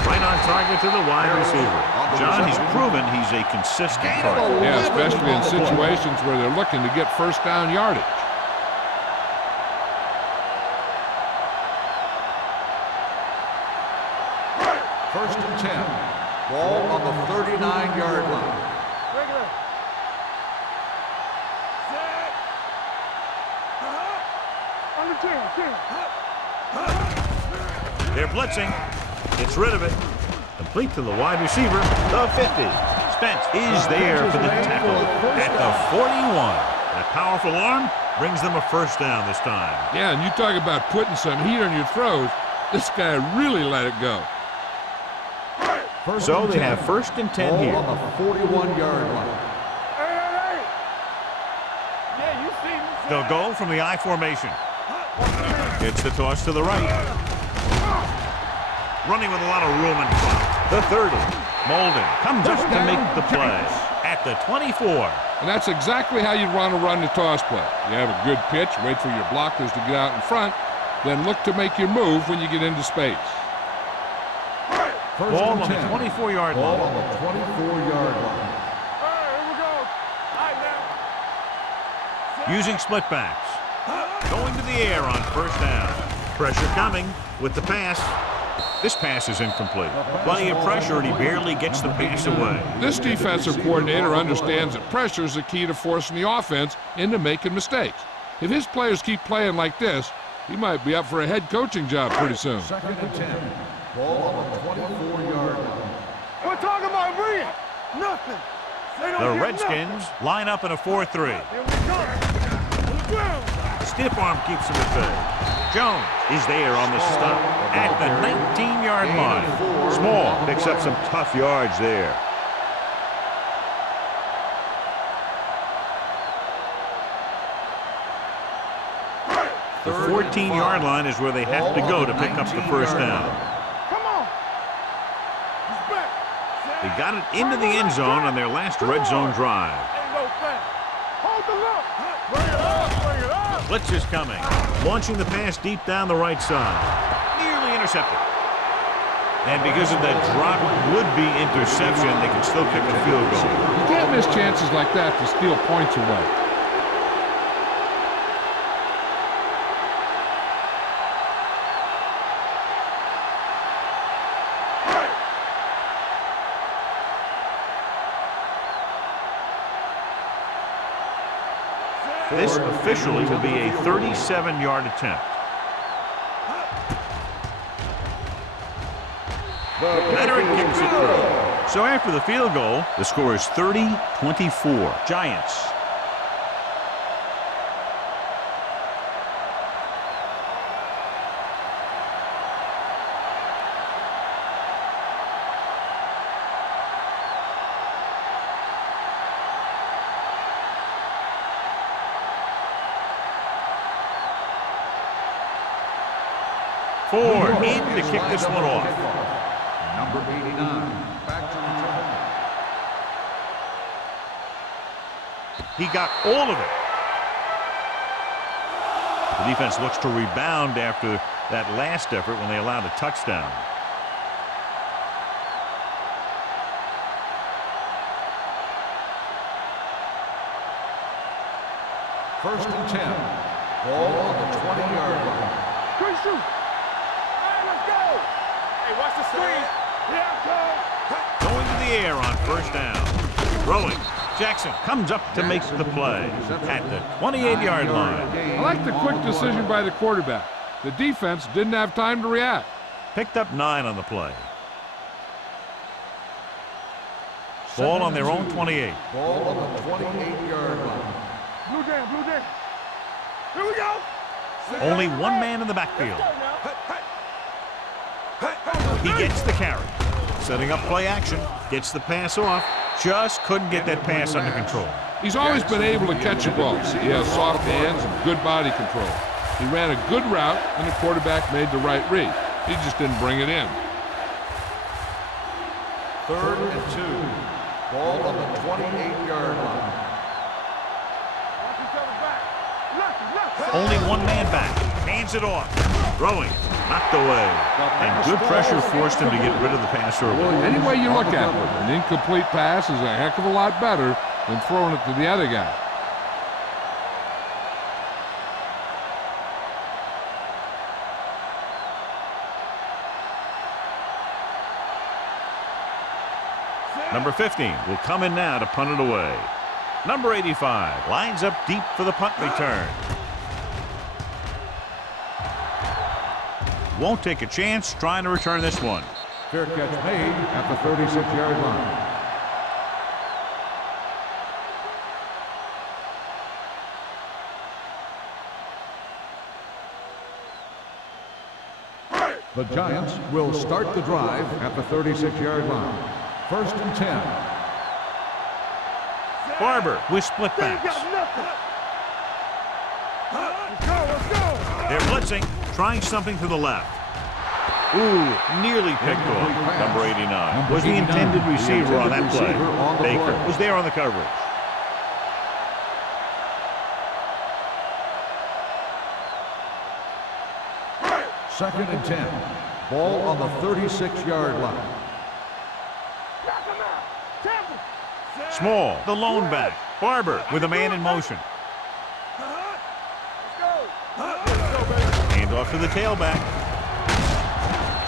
Right on target to the wide receiver. John, he's proven he's a consistent target. Yeah, especially in situations where they're looking to get first down yardage. First and 10. Ball on the 39-yard line. Regular. Set. On the 10. They're blitzing. Gets rid of it. Complete to the wide receiver. The 50. Spence is there for the tackle at the 41. That powerful arm brings them a first down this time. Yeah, and you talk about putting some heat on your throws. This guy really let it go. So they have first and 10 Ball here. on the 41-yard line. Hey. Yeah, you see me. They'll go from the I formation. It's the toss to the right. Running with a lot of room in front. The 30. Molden comes up to make the play at the 24. And that's exactly how you want to run the toss play. You have a good pitch, wait for your blockers to get out in front, then look to make your move when you get into space. First Ball and on the 10. 24-yard Ball line. on the 24-yard line. All right, here we go. All right, now. Using split backs. Going to the air on first down. Pressure coming with the pass. This pass is incomplete. Plenty of pressure, and he barely gets the pass away. This defensive coordinator understands that pressure is the key to forcing the offense into making mistakes. If his players keep playing like this, he might be up for a head coaching job pretty soon. 2nd and 10. Ball on the 24-yard line. We're talking about bringing nothing. They don't The get Redskins line up in a 4-3. nothing. Here we go. On the ground. Stiff arm keeps him at bay. Jones is there on the stop at the 19-yard line. Small picks up some tough yards there. The 14-yard line is where they have to go to pick up the first down. Come on. He's back. They got it into the end zone on their last red zone drive. Ain't no thing. Hold the look. Bring it up. Bring it up. Blitz is coming. Launching the pass deep down the right side. Nearly intercepted. And because of that drop would-be interception, they can still kick a field goal. You can't miss chances like that to steal points away. This officially will be a 37-yard attempt. Leonard kicks it through. So after the field goal, the score is 30-24. Giants. Ford in to kick this one off. Number 89, back to return. He got all of it. The defense looks to rebound after that last effort when they allowed a touchdown. First and 10. Ball on the 20-yard line. Good shoot. All right, let's go. Hey, watch the screen. Here I Going to the air on first down. Throwing. Jackson comes up to make the play at the 28-yard line. I like the quick decision by the quarterback. The defense didn't have time to react. Picked up 9 on the play. Ball on their own 28. Ball on the 28-yard line. Blue jam, blue jam. Here we go. Only one man in the backfield. He gets the carry. Setting up play action. Gets the pass off. Just couldn't get that pass under control. He's always been able to catch a ball. He has soft hands and good body control. He ran a good route, and the quarterback made the right read. He just didn't bring it in. 3rd and 2. Ball on the 28-yard line. Watch each other back. Left. Only one man back. Hands it off. Throwing. Knocked away. And good pressure forced him to get rid of the pass early. Any way you look at it, an incomplete pass is a heck of a lot better than throwing it to the other guy. Number 15 will come in now to punt it away. Number 85 lines up deep for the punt return. Won't take a chance trying to return this one. Fair catch made at the 36-yard line. The Giants will start the drive at the 36-yard line. 1st and 10. Barber with split They backs. got nothing. Let's go. They're blitzing, trying something to the left. Ooh, nearly picked off. Number 89 was the intended receiver on that play. Baker was there on the coverage. Second and 10. Ball on the 36-yard line. Knock him out. Temple. Small, the lone back. Barber with a man in motion. Let's go. off to the tailback.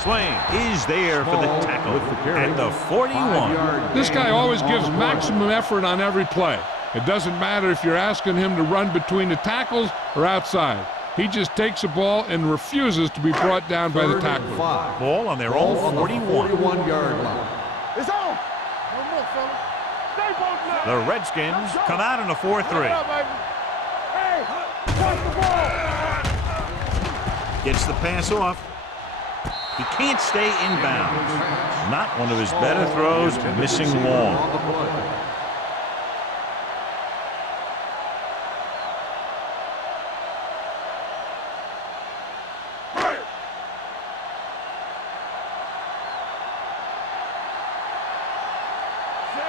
Swain is there for the tackle at the 41. This guy always gives maximum effort on every play. It doesn't matter if you're asking him to run between the tackles or outside. He just takes the ball and refuses to be brought down by the tackler. Ball on their own 41-yard line. It's on. No more, fellas. Stay both now. The Redskins come out in a 4-3. Hey, watch the ball. Gets the pass off. He can't stay inbounds. Not one of his better throws, missing long.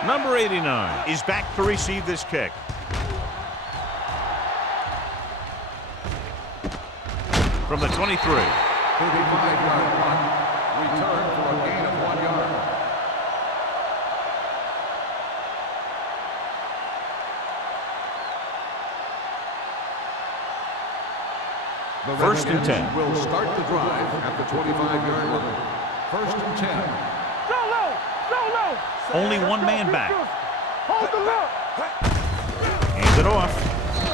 Number 89 is back to receive this kick. From the 23. 35-yard punt. Return for a gain of 1 yard. The First and 10. Will start the drive at the 25-yard line. First and 10. Solo. Only one man back. Hold the look. Hands it off.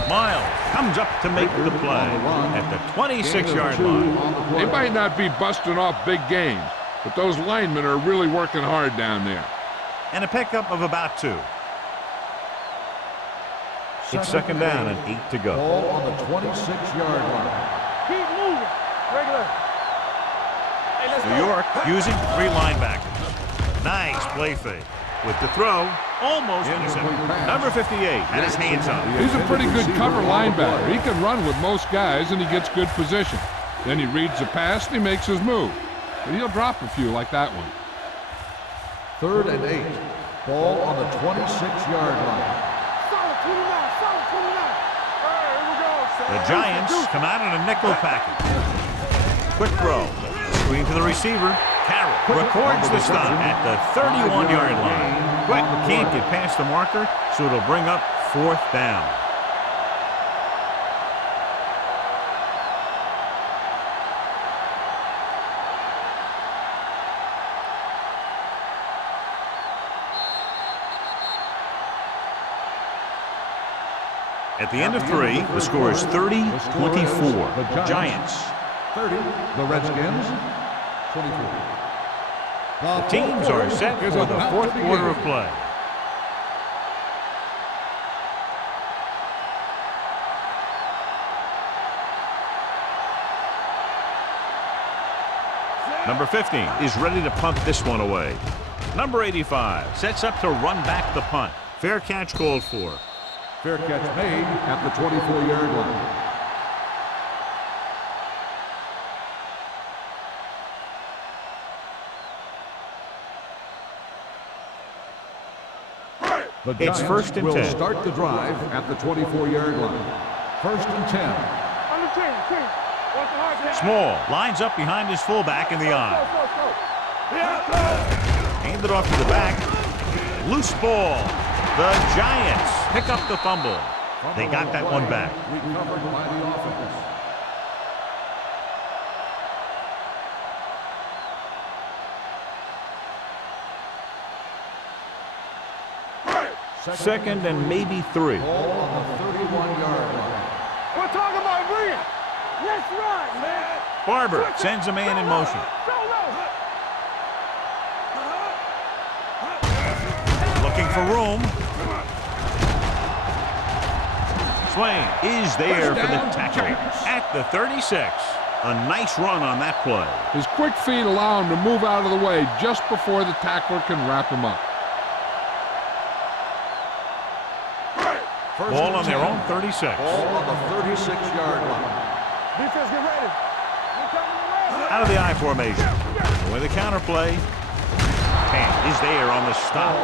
Miles comes up to make the play at the 26-yard line. They might not be busting off big games, but those linemen are really working hard down there. And a pickup of about 2. It's second down and 8 to go. Ball on the 26-yard line. Keep moving. Regular. Hey, let's New York using 3 linebackers. Nice play fake. With the throw, almost intercepted. Number 58 had his hands on it. He's a pretty good cover linebacker. He can run with most guys, and he gets good position. Then he reads the pass, and he makes his move. But he'll drop a few like that one. Third and 8. Ball on the 26-yard line. Solid 29. Solid 29. Hey, here we go. The Giants come out in a nickel package. Quick throw. Screen to the receiver. Carroll records the stop at the 31-yard line. But can't get past the marker, so it'll bring up 4th down. At the end of 3, the score is 30-24. Giants. 30. The Redskins. 24. The teams are set for the 4th quarter of play. Number 15 is ready to punt this one away. Number 85 sets up to run back the punt. Fair catch called for. Fair catch made at the 24-yard line. The It's Giants 1st and will 10. start the drive at the 24-yard line. 1st and 10. On the 10. Watch the hard pass. Small lines up behind his fullback in the eye. Hand it off to the back. Loose ball. The Giants pick up the fumble. They got that one back. Recovered by the offense. Second and maybe 3. Ball on the 31-yard line. We're talking about brilliant. Let's run, man. Barber sends a man in motion. Looking for room. Swain is there for the tackle at the 36. A nice run on that play. His quick feet allow him to move out of the way just before the tackler can wrap him up. Ball on their own 36. Ball on the 36-yard line. Defense, get ready. Out of the I formation. With the counter play. Pan is there on the stop.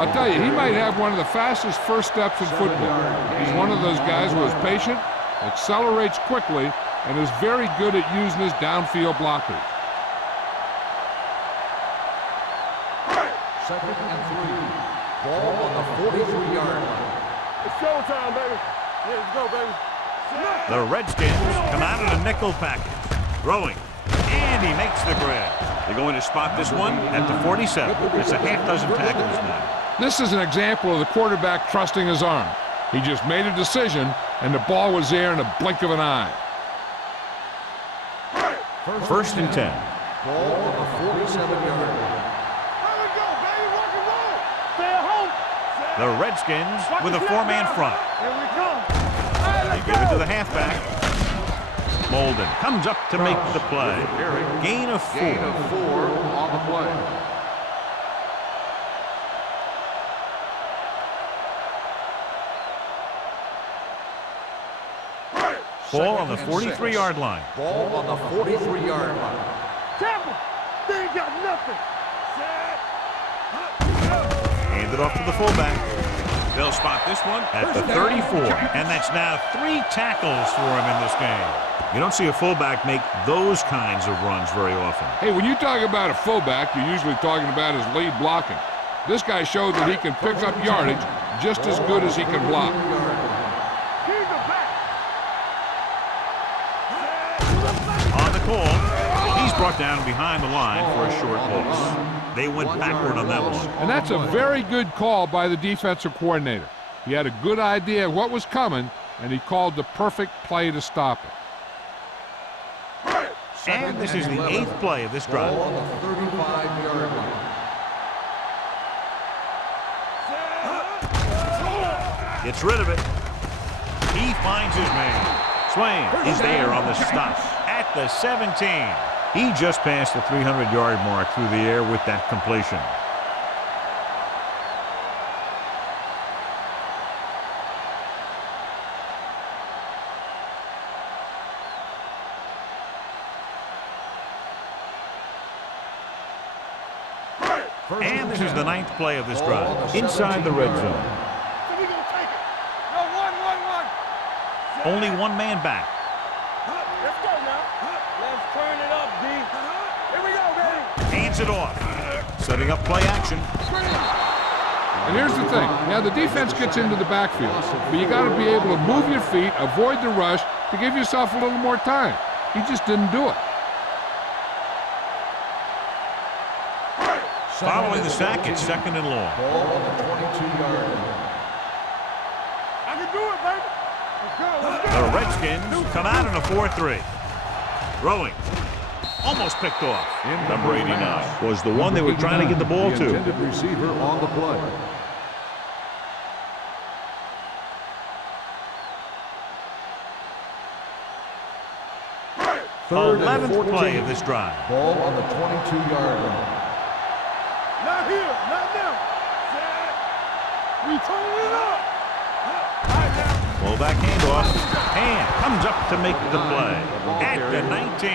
I'll tell you, he might have one of the fastest first steps in football. He's one of those guys who is patient, accelerates quickly, and is very good at using his downfield blockers. 2nd and 3. Ball on the 43-yard line. It's showtime, baby. Yeah, let's go, baby. The Redskins come out in a nickel package. Throwing. And he makes the grab. They're going to spot this one at the 47. It's a half dozen tackles now. This is an example of the quarterback trusting his arm. He just made a decision, and the ball was there in a blink of an eye. First and 10. Ball on the 47-yard line. There we go, baby. Rock and roll. Stay at home. The Redskins with a four-man front. Here we come. All right, They let's give it to go. the halfback. Molden comes up to make the play. Gain of 4. Gain of 4 on the play. Ball on the Second and 43-yard line. Ball on the 43-yard line. Tampa, they ain't got nothing. Hand it off to the fullback. They'll spot this one at the 34. And that's now 3 tackles for him in this game. You don't see a fullback make those kinds of runs very often. Hey, when you talk about a fullback, you're usually talking about his lead blocking. This guy showed that he can pick up yardage just as good as he can block. He's the back. On the call, he's brought down behind the line for a short loss. They went backward on that one. And that's a very good call by the defensive coordinator. He had a good idea of what was coming, and he called the perfect play to stop it. And this is the 8th play of this drive. Ball on the 35-yard line. Gets rid of it. He finds his man. Swain is there on the stop at the 17. He just passed the 300-yard mark through the air with that completion. And this is the 9th play of this drive. Inside the red zone. So we gonna take it. No, one. Only one man back. Let's go now. Let's turn it up, D. Here we go, baby. Hands it off. Setting up play action. And here's the thing. Now, the defense gets into the backfield, but you got to be able to move your feet, avoid the rush, to give yourself a little more time. He just didn't do it. Following the sack, it's 2nd and long. Ball on the 22-yard line. I can do it, baby. Let's go. Let's The go. Redskins come out in a 4-3. Throwing. Almost picked off. Number 89 was the one they were trying to get the ball The to. intended receiver on the play. Third and 11th 14. play of this drive. Ball on the 22-yard line. Not here. Not now. We turning it up. Fullback handoff. And comes up to make the play. At the 19.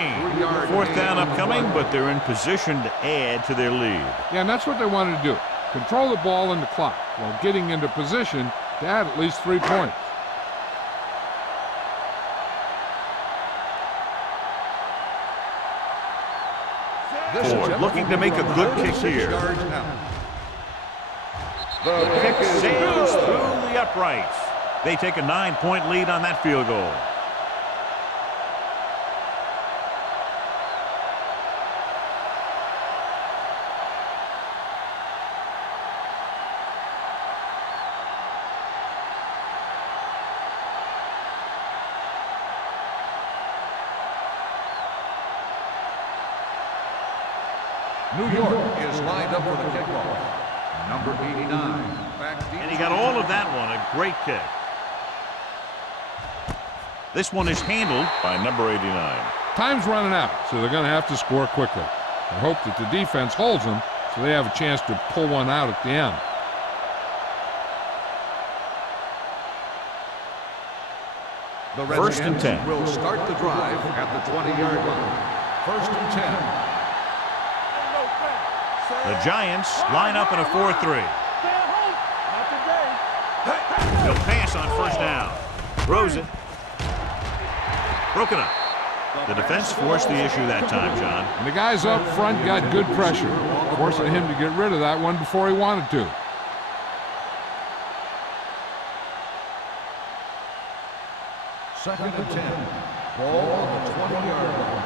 4th down upcoming, but they're in position to add to their lead. Yeah, and that's what they wanted to do. Control the ball and the clock while getting into position to add at least 3 points. Ford looking to make a good kick here. The kick sails through the uprights. They take a 9-point lead on that field goal. New York is lined up for the kickoff. Number 89. Back deep. And he got all of that one. A great kick. This one is handled by number 89. Time's running out, so they're going to have to score quickly. I hope that the defense holds them so they have a chance to pull one out at the end. The First and 10. will start the drive at the 20-yard line. First and 10. The Giants line up in a 4-3. Stay at home. Not today. He'll pass on first down. Throws it. Broken up. The defense forced the issue that time, John. And the guys up front got good pressure, forcing him to get rid of that one before he wanted to. Second and 10. Ball on the 20-yard line.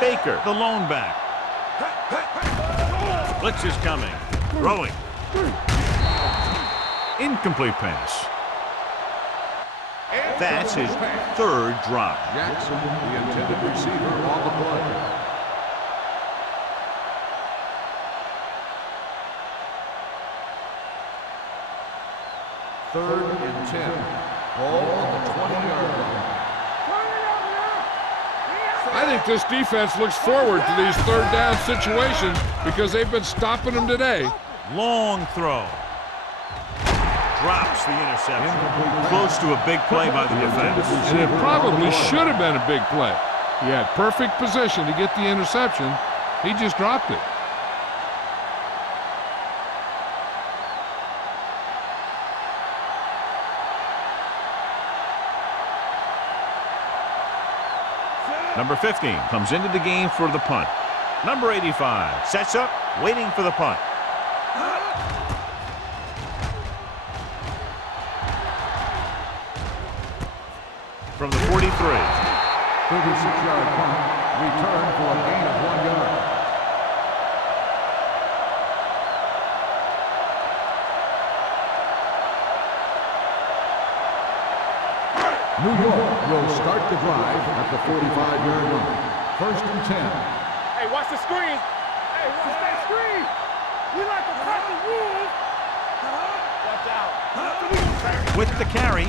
Baker, the lone back. Blitz is coming. Throwing. Incomplete pass. That's his third drop. Jackson, the intended receiver, on the play. Third and 10. Ball on the 20-yard line. I think this defense looks forward to these third down situations because they've been stopping them today. Long throw. Drops the interception. Close to a big play by the defense. And it probably should have been a big play. He had perfect position to get the interception. He just dropped it. Number 15 comes into the game for the punt. Number 85 sets up, waiting for the punt. From the 43. 36-yard punt. Return for a gain of 1 yard. New York will start the drive at the 45-yard line. First and 10. Hey, watch the screen. Hey, watch that screen. We like to cut the rules. Watch out. With the carry,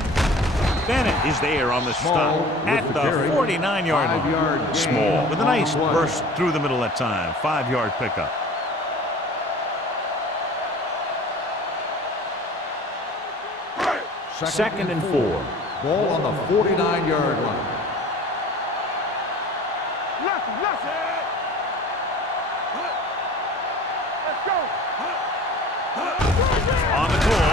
Bennett is there on the stop at the 49-yard line. Small with a nice burst through the middle that time. 5-yard pickup. Second and 4. Ball on the 49-yard line. Let's go. On the call,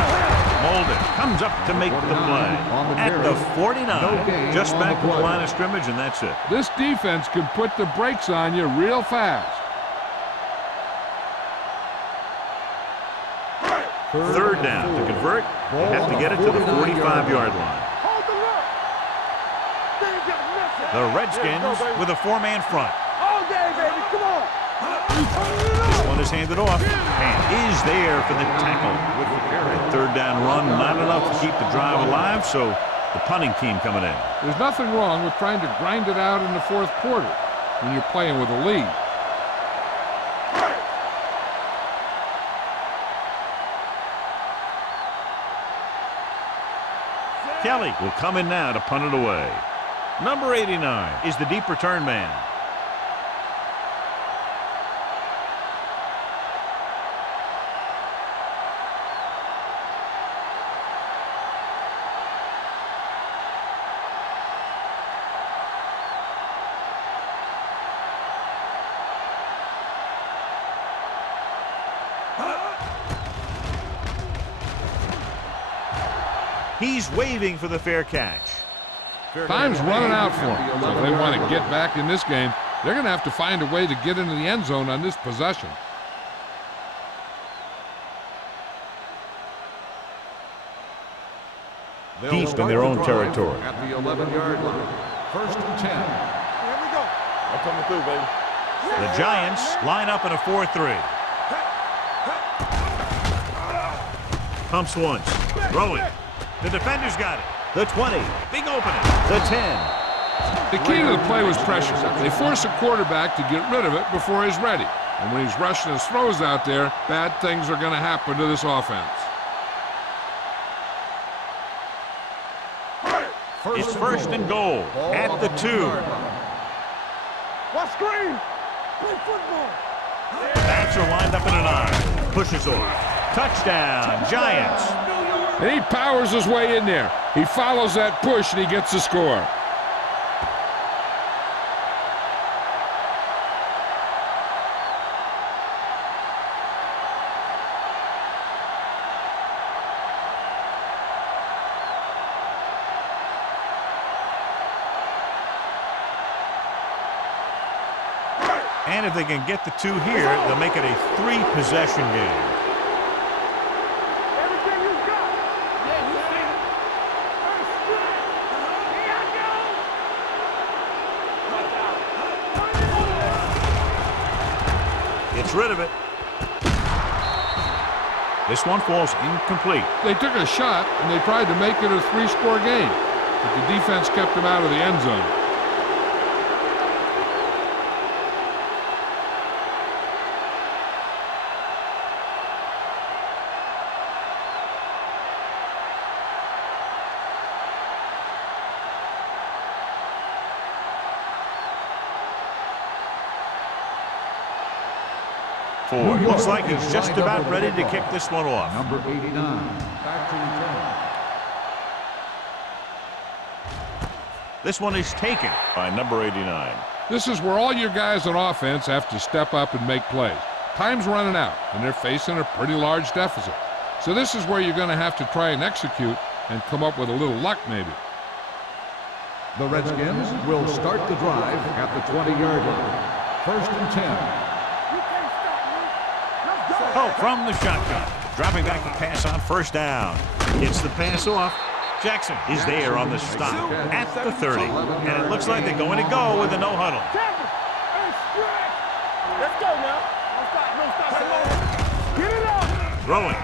Molden comes up to make the play at the 49. Just back to the line of scrimmage, and that's it. This defense can put the brakes on you real fast. Third down. To convert, you have to get it to the 45-yard line. Hold the look. The Redskins with a 4-man front. All day, baby. Come on. This one is handed off and is there for the tackle. That third down run, not enough to keep the drive alive, so the punting team coming in. There's nothing wrong with trying to grind it out in the fourth quarter when you're playing with a lead. Kelly will come in now to punt it away. Number 89 is the deep return man. He's waving for the fair catch. Time's running out for them. So if they want to get back in this game, they're going to have to find a way to get into the end zone on this possession. Deep in their own territory. At the 11-yard line. First and 10. Here we go. I'm coming through, baby. The Giants line up in a 4-3. Pumps once. Throwing. The defender's got it. The 20. Big opening. The 10. The key to the play was pressure. They force a quarterback to get rid of it before he's ready. And when he's rushing his throws out there, bad things are going to happen to this offense. It's first and goal at the 2. Watch screen. Play football. Backs are lined up in an I. Pushes off. Touchdown, Giants. And he powers his way in there. He follows that push and he gets the score. And if they can get the 2 here, they'll make it a 3-possession game. Everything you got. Yeah, you see it. Gets rid of it. This one falls incomplete. They took a shot, and they tried to make it a 3-score game, but the defense kept them out of the end zone. Looks like he's just about ready to kick this one off. Number 89, back to return. This one is taken by number 89. This is where all your guys on offense have to step up and make plays. Time's running out, and they're facing a pretty large deficit. So this is where you're going to have to try and execute and come up with a little luck maybe. The Redskins will start the drive at the 20-yard line. 1st and 10. Oh, from the shotgun. Dropping back the pass on 1st down. Gets the pass off. Jackson is there on the stop at the 30. And it looks like they're going to go with a no huddle. Let's go now. Get it up. Throwing.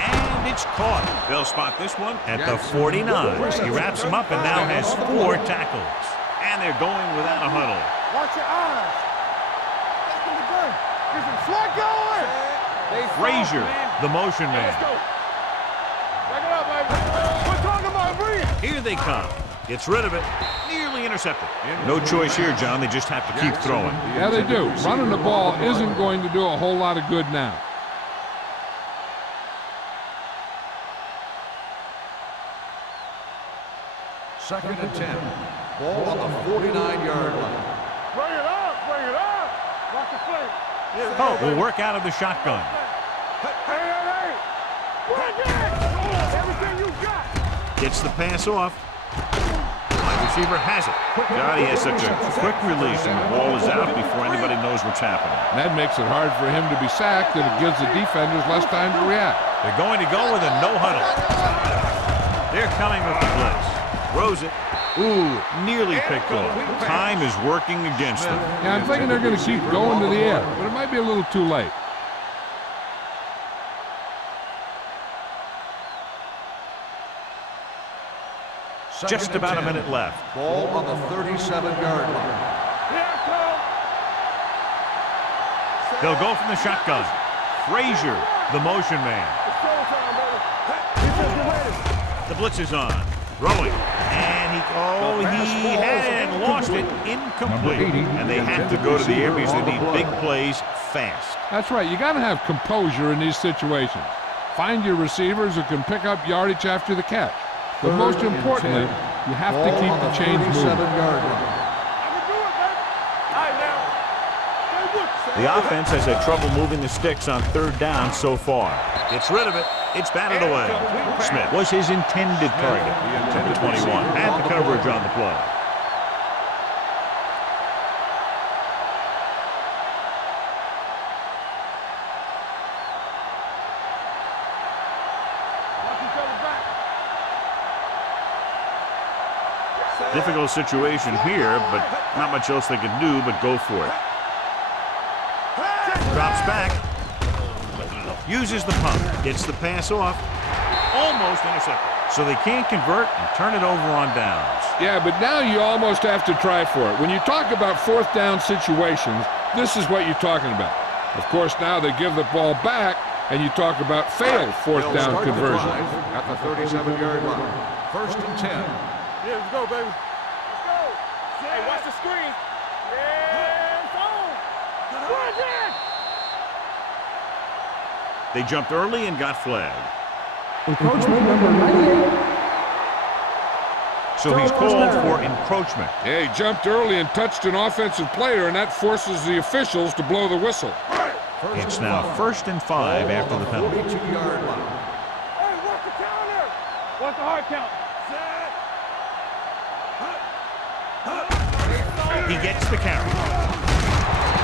And it's caught. They'll spot this one at the 49. He wraps him up and now has 4 tackles. And they're going without a huddle. Watch your eyes. Back in the gun. There's some slug going. Frazier, the motion man. Let's go. Back it up, baby. We're talking about breathe. Here they come. Gets rid of it. Nearly intercepted. No choice here, John. They just have to keep throwing. Yeah, they do. Running the ball isn't going to do a whole lot of good now. Second and 10. Ball on the 49-yard line. Bring it up. Bring it up. Watch the play. Oh, will work out of the shotgun. Hey. Bring it. Everything you got. Gets the pass off. Wide receiver has it. God, he has such a quick release, and the ball is out before anybody knows what's happening. And that makes it hard for him to be sacked, and it gives the defenders less time to react. They're going to go with a no huddle. They're coming with the blitz. Throws it. Ooh, nearly picked off. Time is working against them. Yeah, I'm thinking they're going to keep going to the air, but it might be a little too late. Just about a minute left. Ball on the 37-yard line. They'll go from the shotgun. Frazier, the motion man. The blitz is on. Throwing. And he had it and lost it. Incomplete. And they have to go to the air because they need big plays fast. That's right. You got to have composure in these situations. Find your receivers who can pick up yardage after the catch. But most importantly, you have to keep the chains moving. The offense has had trouble moving the sticks on 3rd down so far. Gets rid of it. It's batted away. Smith was his intended target at the 21. And the coverage on the play. Difficult situation here, but not much else they can do but go for it. Drops back. Uses the pump. Gets the pass off. Almost intercepted. So they can't convert and turn it over on downs. Yeah, but now you almost have to try for it. When you talk about 4th down situations, this is what you're talking about. Of course, now they give the ball back, and you talk about failed 4th down conversion. At the 37-yard line. 1st and 10. Yeah, let's go, baby. Let's go. Hey, watch the screen. Yeah, it's on. Run it. They jumped early and got flagged. Encroachment number 98. So he's called for encroachment. Yeah, he jumped early and touched an offensive player, and that forces the officials to blow the whistle. It's now 1st and 5 after the penalty. 42-yard line. Hey, watch the counter. Watch the hard count. He gets the carry.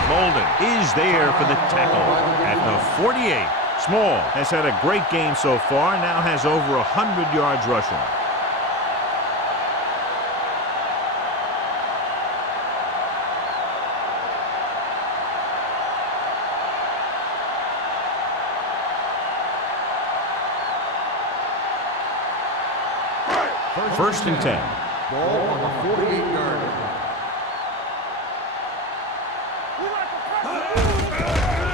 Molden is there for the tackle at the 48. Small has had a great game so far, now has over 100 yards rushing. First and 10. Ball on the 48-yard line.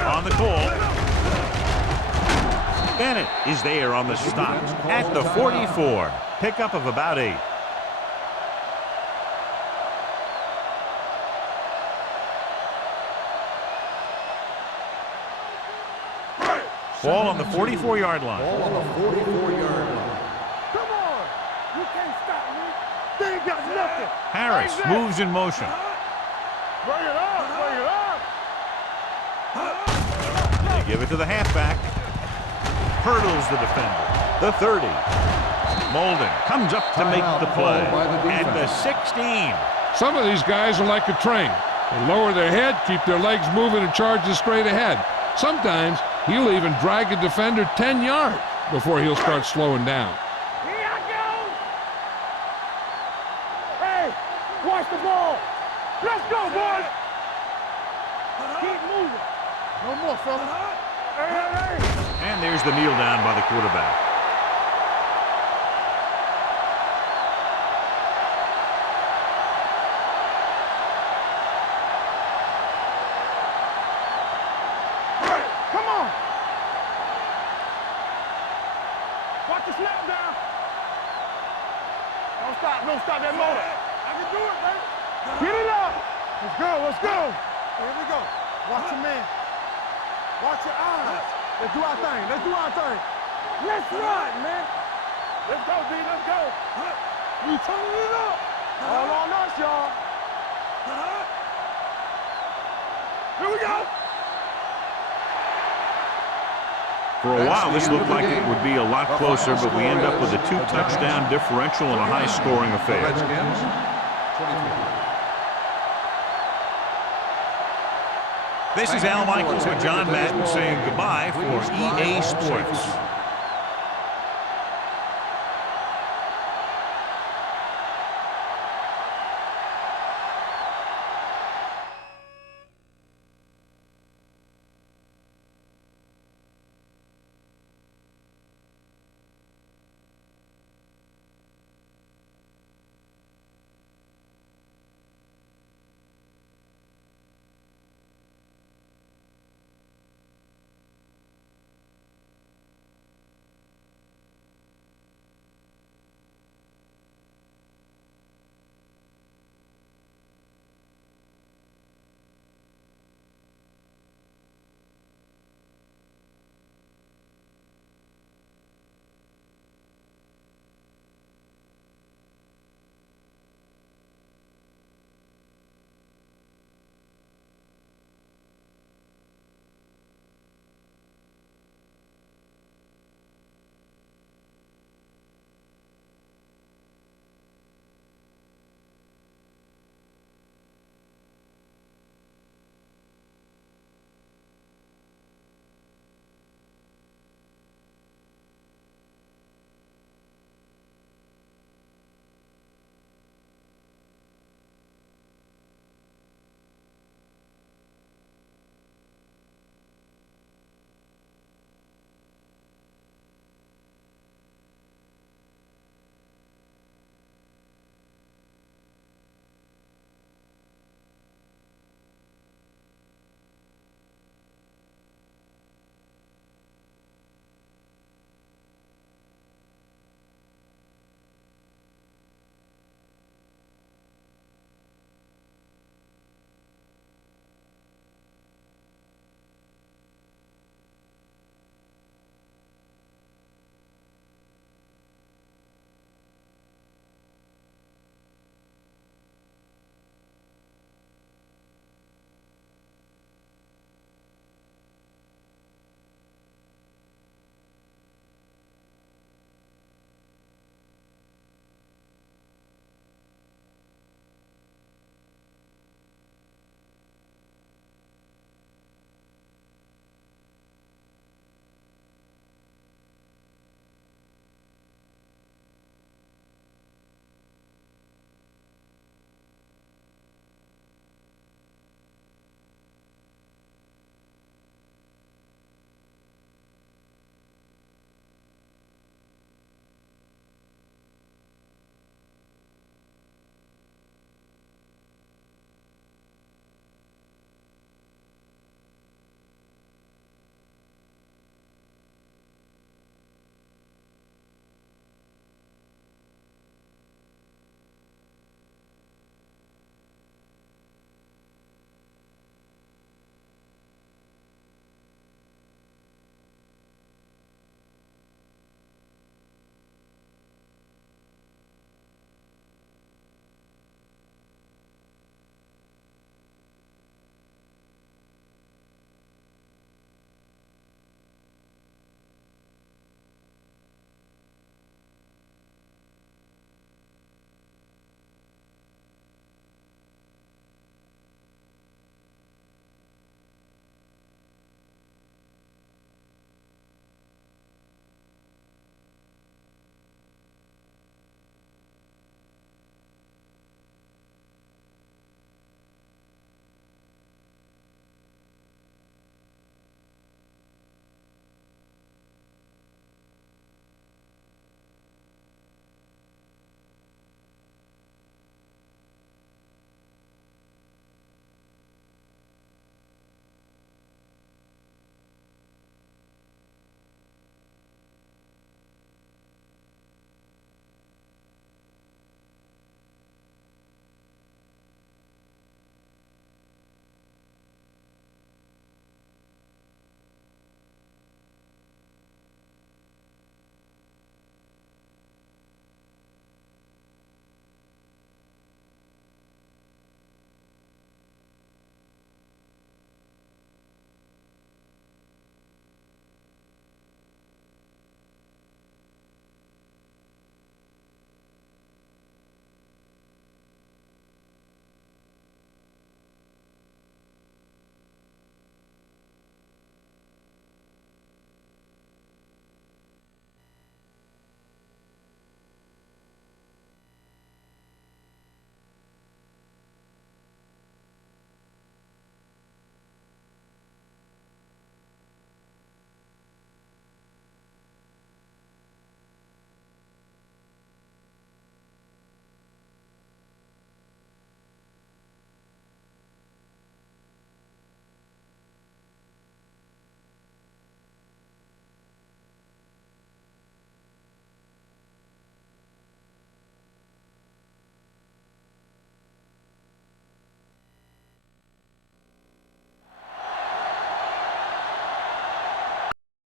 On the call. Bennett is there on the stop at the 44. Pickup of about 8. Ball on the 44-yard line. Ball on the 44-yard line. Come on. You can't stop me. They ain't got nothing. Harris moves in motion. Bring it up. Bring it up. They give it to the halfback. Hurdles the defender. The 30. Molden comes up to make the play. At the 16. Some of these guys are like a train. They lower their head, keep their legs moving, and charge straight ahead. Sometimes he'll even drag a defender 10 yards before he'll start slowing down. Here I go. Hey, watch the ball. Let's go, boys. Keep moving. No more, fella. Hey. And there's the kneel down by the quarterback. Come on. Watch the snap down. Don't stop that motor. I can do it, baby. Get it up. Let's go. Here we go. Watch your man. Watch your eyes. Let's do our thing. Let's run, man. Let's go, D. Let's go. We turning it up. All on us, y'all. Here we go. For a while, this looked like it would be a lot closer, but we end up with a 2-touchdown differential and a high-scoring affair. Redskins, 23. This is Al Michaels with John Madden saying goodbye for EA Sports.